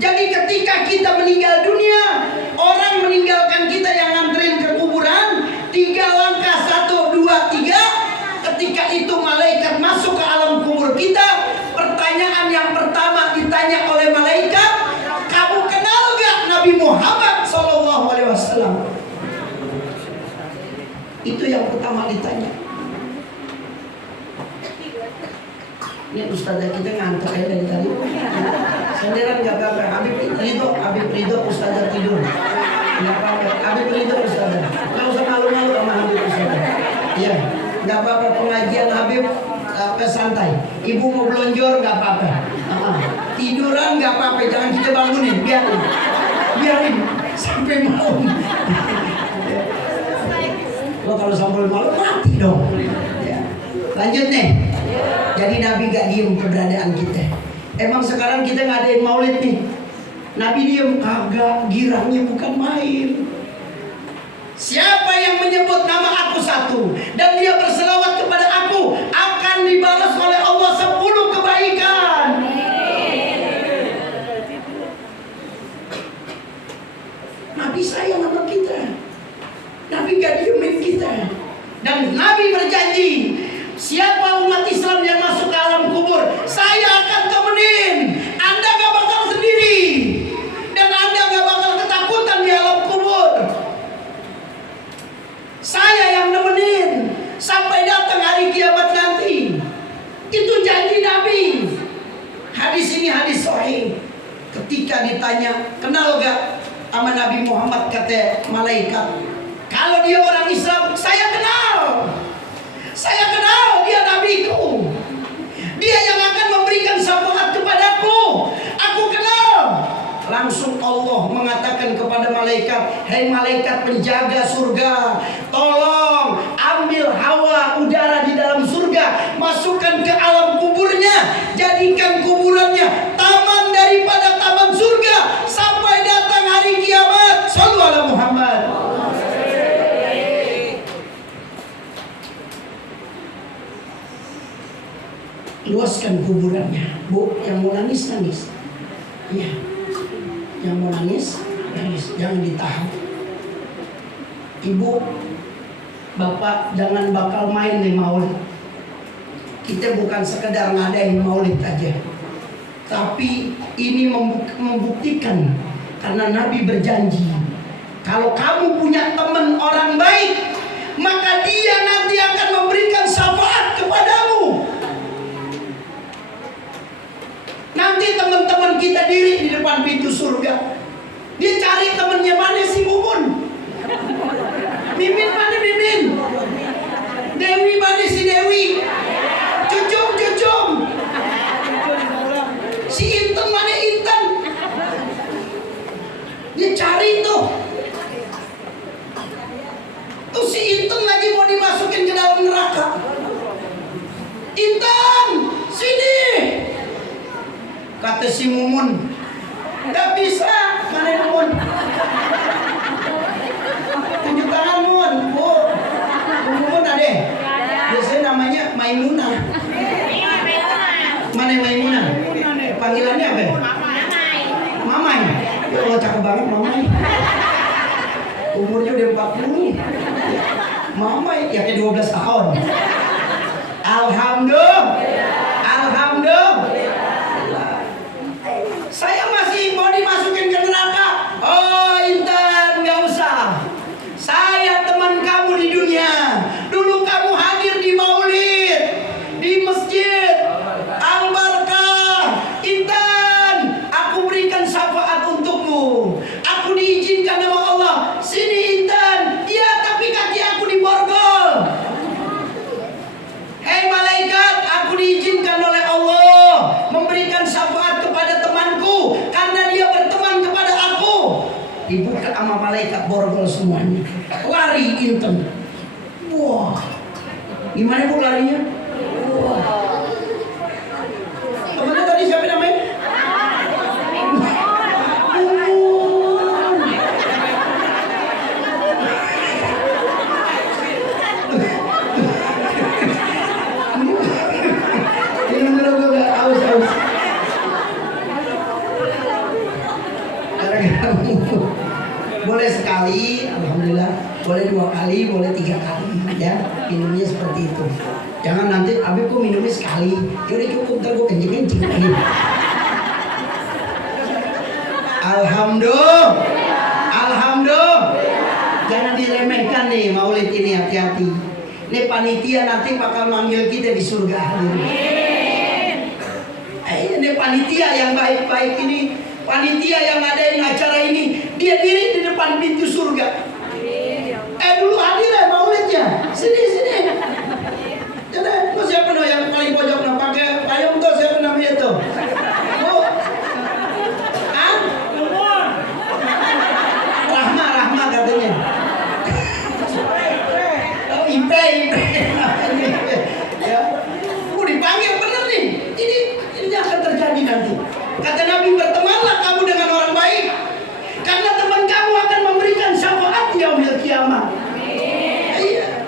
Jadi ketika kita meninggal dunia, orang meninggalkan kita yang nganterin ke kuburan, 3 langkah, 1, 2, 3. Ketika itu malaikat masuk ke alam kubur kita, pertanyaan yang pertama ditanya oleh malaikat, kamu kenal gak Nabi Muhammad SAW? Itu yang pertama ditanya. Ini ustazah kita ngantuk ya dari tadi. Senderan nggak apa-apa. Habib Ridho ustazah tidur. Nggak apa-apa. Habib Ridho ustazah. Nggak usah malu-malu sama Habib ustazah. Iya, nggak apa-apa, pengajian Habib santai. Ibu mau belonjor nggak apa-apa. Tiduran nggak apa-apa. Jangan kita bangunin. Biarin sampai malam. Lo kalau sampai malam mati dong. Ya. Lanjut nih. Jadi Nabi gak diem keberadaan kita. Emang sekarang kita ngadain maulid nih, Nabi diem? Kagak, girangnya bukan main. Siapa yang menyebut nama aku satu dan dia berselawat kepada aku, akan dibalas oleh Allah 10 kebaikan. Nabi sayang sama kita. Nabi gak diemin kita. Dan Nabi berjanji, siapa umat Islam yang masuk ke alam kubur, saya akan temenin. Anda gak bakal sendiri, dan Anda gak bakal ketakutan di alam kubur. Saya yang nemenin sampai datang hari kiamat nanti. Itu janji Nabi. Hadis ini hadis sahih. Ketika ditanya, kenal gak sama Nabi Muhammad, kata malaikat, kalau dia orang Islam, saya kenal. Saya kenal dia nabiku. Dia yang akan memberikan syafaat kepadaku. Aku kenal. Langsung Allah mengatakan kepada malaikat, hei malaikat penjaga surga, tolong ambil hawa udara di dalam surga, masukkan ke alam kuburnya, jadikan kuburannya taman daripada taman surga sampai datang hari kiamat. Shallallahu alaihi Muhammad. Luaskan kuburannya. Bu, yang mau nangis, nangis. Iya. Yang mau nangis, nangis. Jangan ditahan. Ibu, bapak jangan bakal main nih maulid. Kita bukan sekedar ngadain maulid aja, tapi ini membuktikan, karena Nabi berjanji, kalau kamu punya teman orang baik, maka dia nanti akan memberikan syafaat kepadamu. Nanti teman-teman kita diri di depan pintu surga. Dia cari temannya, mana si Mumun? Mimin mana Mimin? Dewi mana si Dewi? Cucum. Si Intan mana Intan? Dia cari tuh. Tuh si Intan lagi mau dimasukin ke dalam neraka. Intan, sini. Kata si Mumun, nggak bisa. Mana Mumun? Tunjuk tangan Mumun. Oh, Mumun ada. Biasanya namanya Maimunah. Mana Maimunah? Panggilannya apa? Mamai. Ya Allah, cakep banget Mamai. Umurnya udah 40. Mamai, ya kayak 12 tahun. Alhamdulillah. Saya masih mau dimasukin ke neraka. Oh Intan, nggak usah. Saya teman kamu di dunia. Dulu kamu hadir di maulid, di masjid Al-Barkah. Intan, aku berikan syafaat untukmu. Aku diizinkan sama Allah. Sini Intan. Iya, tapi kaki aku diborgol. Hei malaikat, aku diizinkan oleh Allah memberikan syafaat kepada temanku karena dia berteman kepada aku. Dibuka sama malaikat, borgol semuanya. Lari Intan. Wah, gimana bu larinya? Wah. Temannya tadi siapa namanya? Instagrammu. Boleh sekali, alhamdulillah. Boleh 2 kali, boleh 3 kali, ya. Minumnya seperti itu. Jangan nanti, Abi kok minumnya sekali. Ya udah cukup, ntar gue kencing-kencing lagi. Alhamdulillah. Alhamdulillah. Jangan diremehkan nih maulid ini, hati-hati. Ini panitia nanti bakal manggil kita di surga. Ini panitia yang baik-baik ini, panitia yang ngadain acara ini, dia diri di depan pintu surga. Dulu hadir ya maulidnya. Sini. Jadi, lu siapa no yang paling pojok no pakai payung tuh, siapa namanya tuh? Rahma katanya. Oh, Ipe. Ya. Dipanggil bener nih. Ini akan terjadi nanti. Kata Nabi, bertemanlah kamu dengan orang baik, karena teman kamu akan memberikan syafaat yaumil kiamah. Iya.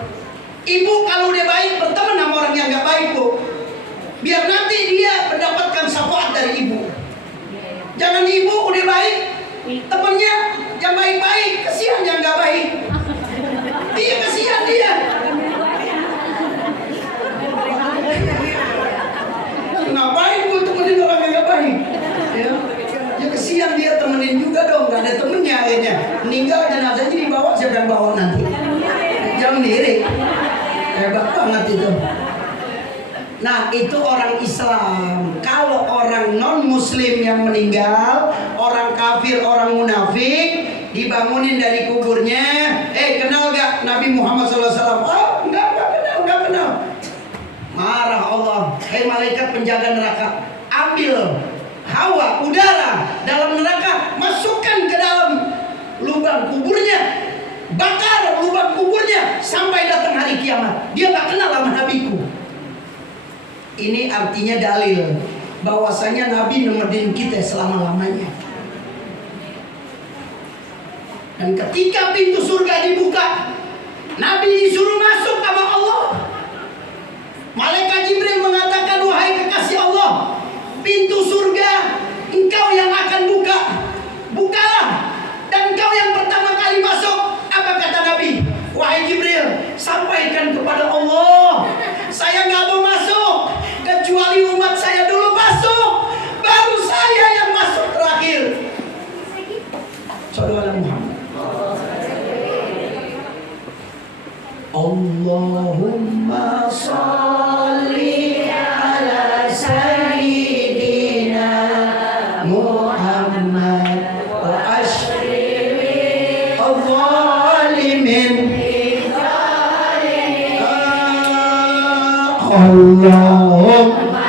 Ibu kalau dia baik berteman sama orang yang gak baik, Bu. Biar nanti dia mendapatkan syafaat dari ibu. Jangan ibu udah baik, temennya yang baik-baik, kesian yang gak baik. Iya, kesian dia. Ngapain gue temenin orang yang gak baik? Ya kesian dia, temenin juga dong. Gak ada temennya akhirnya. Meninggal jenazahnya dibawa, siapa yang bawa nanti? Jangan diri. Hebat banget itu. Nah, itu orang Islam. Kalau orang non-muslim yang meninggal, orang kafir, orang munafik, dibangunin dari kuburnya, kenal gak Nabi Muhammad SAW? Oh, enggak kenal. Marah Allah. Malaikat penjaga neraka, ambil hawa udara dalam neraka, masukkan ke dalam lubang kuburnya, bakar lubang kuburnya sampai datang hari kiamat. Dia gak kenal sama nabiku. Ini artinya dalil bahwasanya Nabi nemenin kita selama-lamanya. Dan ketika pintu surga dibuka, Nabi disuruh masuk sama Allah. Malaikat Jibril mengatakan, wahai kekasih Allah, pintu surga engkau yang akan buka. Bukalah, dan engkau yang pertama kali masuk. Apa kata Nabi? Wahai Jibril, sampaikan kepada Allah, saya gak mau masuk kecuali umat saya dulu masuk, baru saya yang masuk terakhir. Sallallahu Muhammad. Allahumma sholli ala sayyidina Muhammad wa ashri al-zalimin. Allahumma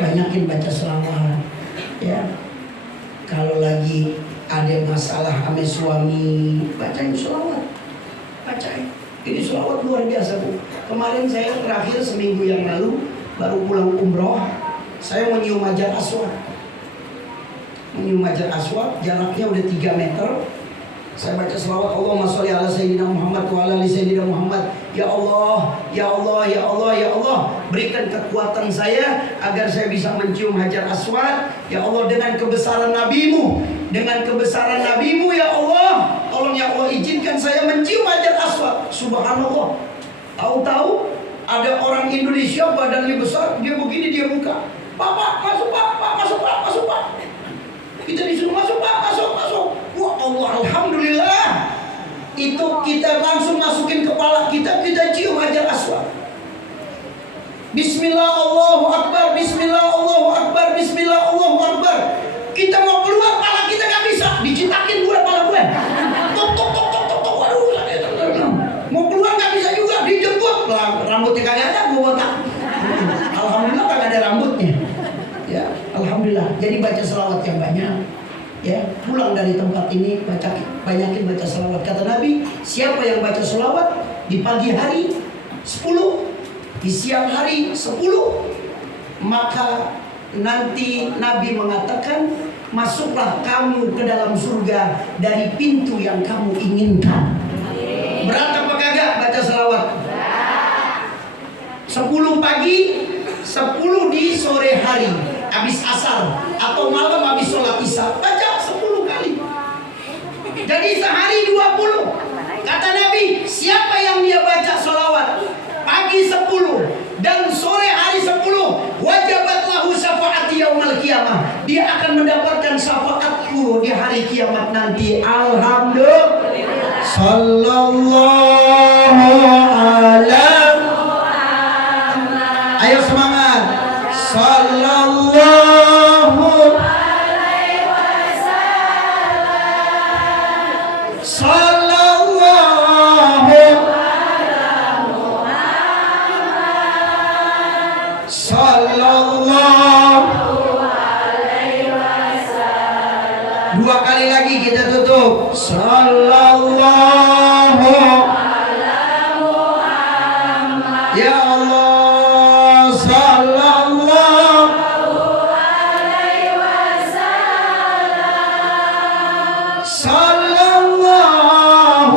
banyakin baca selawat ya. Kalau lagi ada masalah sama suami, bacain selawat. Bacain. Ini selawat luar biasa, Bu. Kemarin saya terakhir seminggu yang lalu baru pulang umroh, saya menyium Hajar Aswad. Menyium Hajar Aswad, jaraknya udah 3 meter. Saya baca selawat, Allahumma sholli ala sayyidina Muhammad wa ala ali sayyidina Muhammad. Ya Allah, ya Allah, ya Allah, ya Allah, berikan kekuatan saya agar saya bisa mencium Hajar Aswad. Ya Allah, dengan kebesaran Nabi-Mu, dengan kebesaran Nabi-Mu, ya Allah, tolong ya Allah izinkan saya mencium Hajar Aswad. Subhanallah, Tahu-tahu ada orang Indonesia badannya besar, dia begini, dia buka. Pak, masuk Pak, masuk Pak, masuk Pak. Kita disuruh masuk Pak, masuk. Wah Allah, alhamdulillah. Itu kita langsung masukin kepala kita cium Hajar Aswad. Bismillah Allahu Akbar, Bismillah Allahu Akbar, Bismillah Allahu Akbar. Kita mau keluar, pala kita gak bisa, dicitakin gue pala gue. Tok, waduh, mau keluar gak bisa juga, dijemput. Rambutnya kagak ada, gue botak. Alhamdulillah kagak ada rambutnya. Ya, alhamdulillah. Jadi baca selawat yang banyak. Ya, pulang dari tempat ini banyakin baca selawat. Kata Nabi, siapa yang baca selawat di pagi hari 10, di siang hari 10, maka nanti Nabi mengatakan, masuklah kamu ke dalam surga dari pintu yang kamu inginkan. Berat apa kagak baca selawat? 10 pagi, 10 di sore hari, habis asar atau malam habis sholat isya, baca 10 kali. Jadi sehari 20. Kata Nabi, siapa yang dia baca sholawat pagi 10 dan sore hari 10, wajabat lahu syafaati yaumal qiyamah. Dia akan mendapatkan syafaatku di hari kiamat nanti. Alhamdulillah. Sallallahu alaihi. Ayo semangat. Sallallahu alaihi wasallam. Sallallahu alaihi wasallam. Dua kali lagi kita tutup. Sallallahu ya Allah, sallallahu alaihi wasallam. Sallallahu ala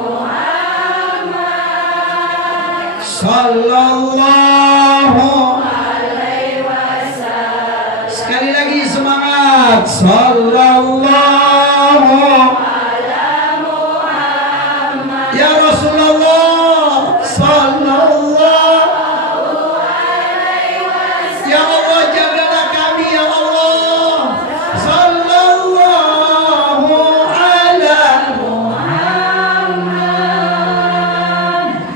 Muhammad. Sallallahu alaihi wasallam. Sekali lagi semangat. Sallallahu ala Muhammad. Ya Rasulullah. Ya Allah, jagalah kami ya Allah. Sallallahu ala Muhammad.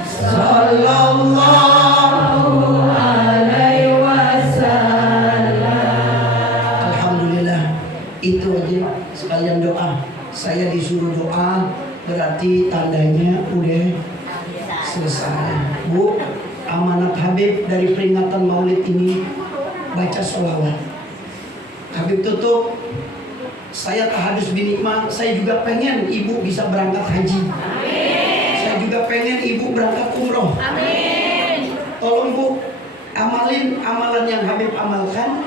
Sallallahu alaihi wasallam. Alhamdulillah, itu aja sekalian doa. Saya disuruh doa, berarti tandanya udah selesai. Bu, amanat Habib dari peringatan Maulid ini baca sholawat. Habib tutup. Saya tahadus binikmah. Saya juga pengen ibu bisa berangkat haji. Amin. Saya juga pengen ibu berangkat umroh. Amin. Tolong Bu, amalin amalan yang Habib amalkan.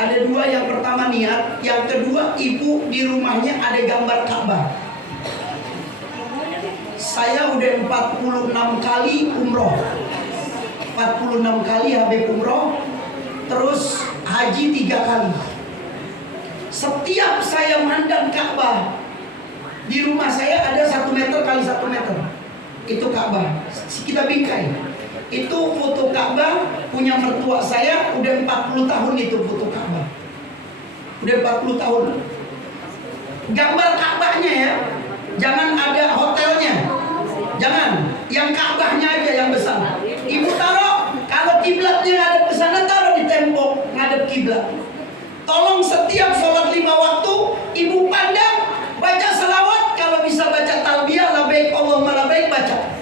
Ada dua, yang pertama niat, yang kedua ibu di rumahnya ada gambar Ka'bah. Saya udah 46 kali umroh, 46 kali Habib umroh, terus haji 3 kali. Setiap saya mandang Ka'bah, di rumah saya ada 1 meter kali 1 meter. Itu Ka'bah, kita bingkai. Itu foto Ka'bah punya mertua saya, udah 40 tahun itu foto Ka'bah. Udah 40 tahun. Gambar Ka'bahnya ya, jangan ada hotelnya. Jangan, yang Ka'bahnya aja yang besar. Ibu taruh, kalau kiblatnya ngadep ke sana, taruh di tembok ngadep kiblat. Tolong setiap sholat 5 waktu, ibu pandang, baca selawat. Kalau bisa baca talbiyah, labbaik Allahumma labbaik, baca.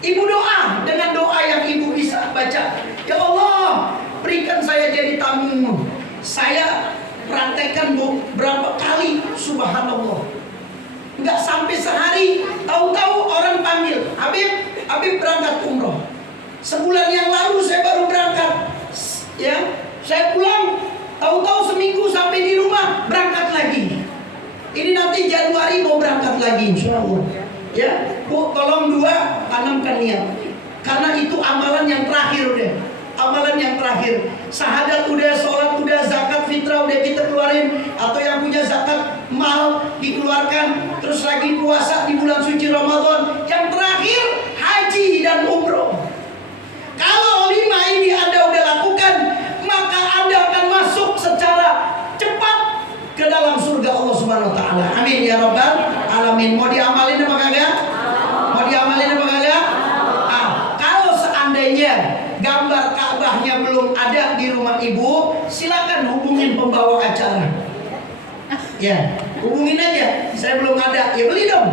Ibu doa dengan doa yang ibu bisa baca. Ya Allah, berikan saya jadi tamu. Saya praktekkan Bu berapa kali, subhanallah. Enggak sampai sehari, tahu-tahu orang panggil, Habib berangkat umroh. Sebulan yang lalu saya baru berangkat. Ya, saya pulang, tahu-tahu seminggu sampai di rumah, berangkat lagi. Ini nanti Januari mau berangkat lagi, insya Allah. Ya, Bu, tolong dua, tanamkan niat. Karena itu amalan yang terakhir udah. Amalan yang terakhir. Syahadat udah, sholat udah, zakat fitrah udah kita keluarin. Atau yang punya zakat mal dikeluarkan. Terus lagi puasa di bulan suci Ramadan. Yang terakhir rumahnya belum ada di rumah ibu, silakan hubungin pembawa acara. Ya, hubungin aja. Saya belum ada, ya beli dong.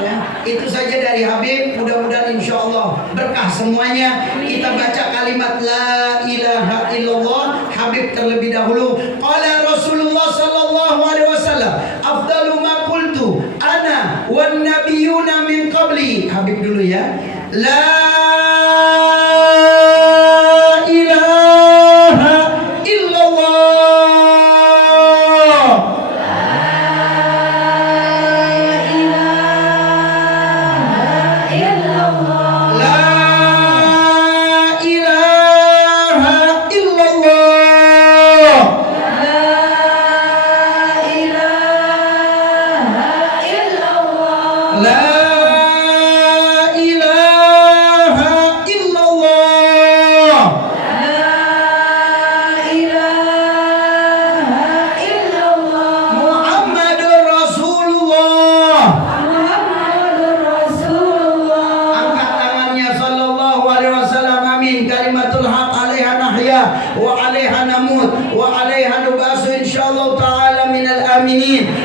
Ya, itu saja dari Habib. Mudah-mudahan insya Allah berkah semuanya. Kita baca kalimat la ilaha illallah. Habib terlebih dahulu. Qala Rasulullah sallallahu alaihi wasallam, afdalu ma qultu ana wan nabiyuna min qabli. Habib dulu ya. La ilaha illallah.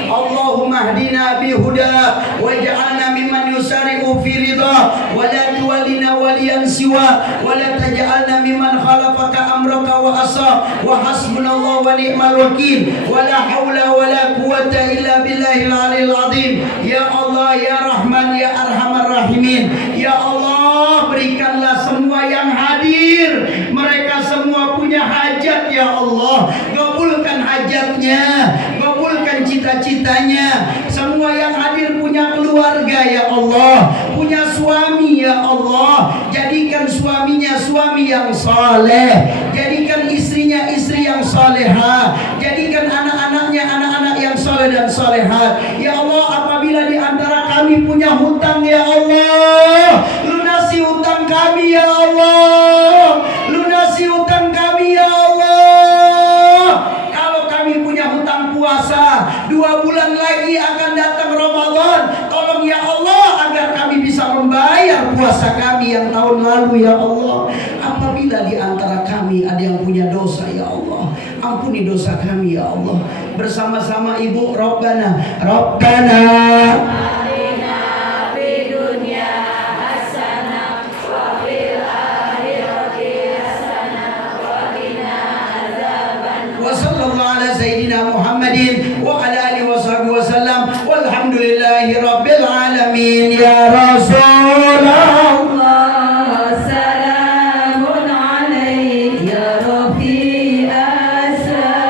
Allahumma hdina bihuda waj'alna mimman yusari'u fi ridha wa la tuwallina waliyan siwa wa la taj'alna mimman khalafaka amraka wa asa wa hasbunallahu wa ni'mal wakil wa la hawla wa la quwwata illa billahil aliyil azim. Ya Allah, ya Rahman, ya Arhamar Rahimin. Ya Allah, berikanlah semua yang hadir, mereka semua punya hajat ya Allah, kabulkan hajatnya, kabulkan cita-citanya. Semua yang hadir punya keluarga ya Allah, punya suami ya Allah, jadikan suaminya suami yang saleh, jadikan istrinya istri yang salehah, jadikan anak-anaknya anak-anak yang saleh dan salehah. Ya Allah, apabila di antara kami punya hutang ya Allah, lunasi hutang kami ya Allah, lunasi hutang kami ya Allah. Kalau kami punya hutang puasa, 2 bulan lagi akan datang Ramadan, tolong ya Allah agar kami bisa membayar puasa kami yang tahun lalu ya Allah. Apabila di antara kami ada yang punya dosa ya Allah, ampuni dosa kami ya Allah. Bersama-sama ibu, Rabbana Sayyidina Muhammadin wa ala alihi wa sahbihi wa sallam walhamdulillahi rabbil alamin. Ya Rasulullah, salamun alaik ya Rafi asani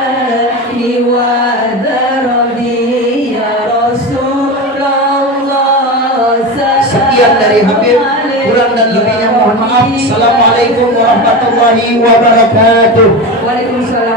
wa darabi ya Rasulullah. Sekian dari Habib, kurang dan lebihnya mohon maaf. Assalamualaikum warahmatullahi wabarakatuh. Waalaikumsalam.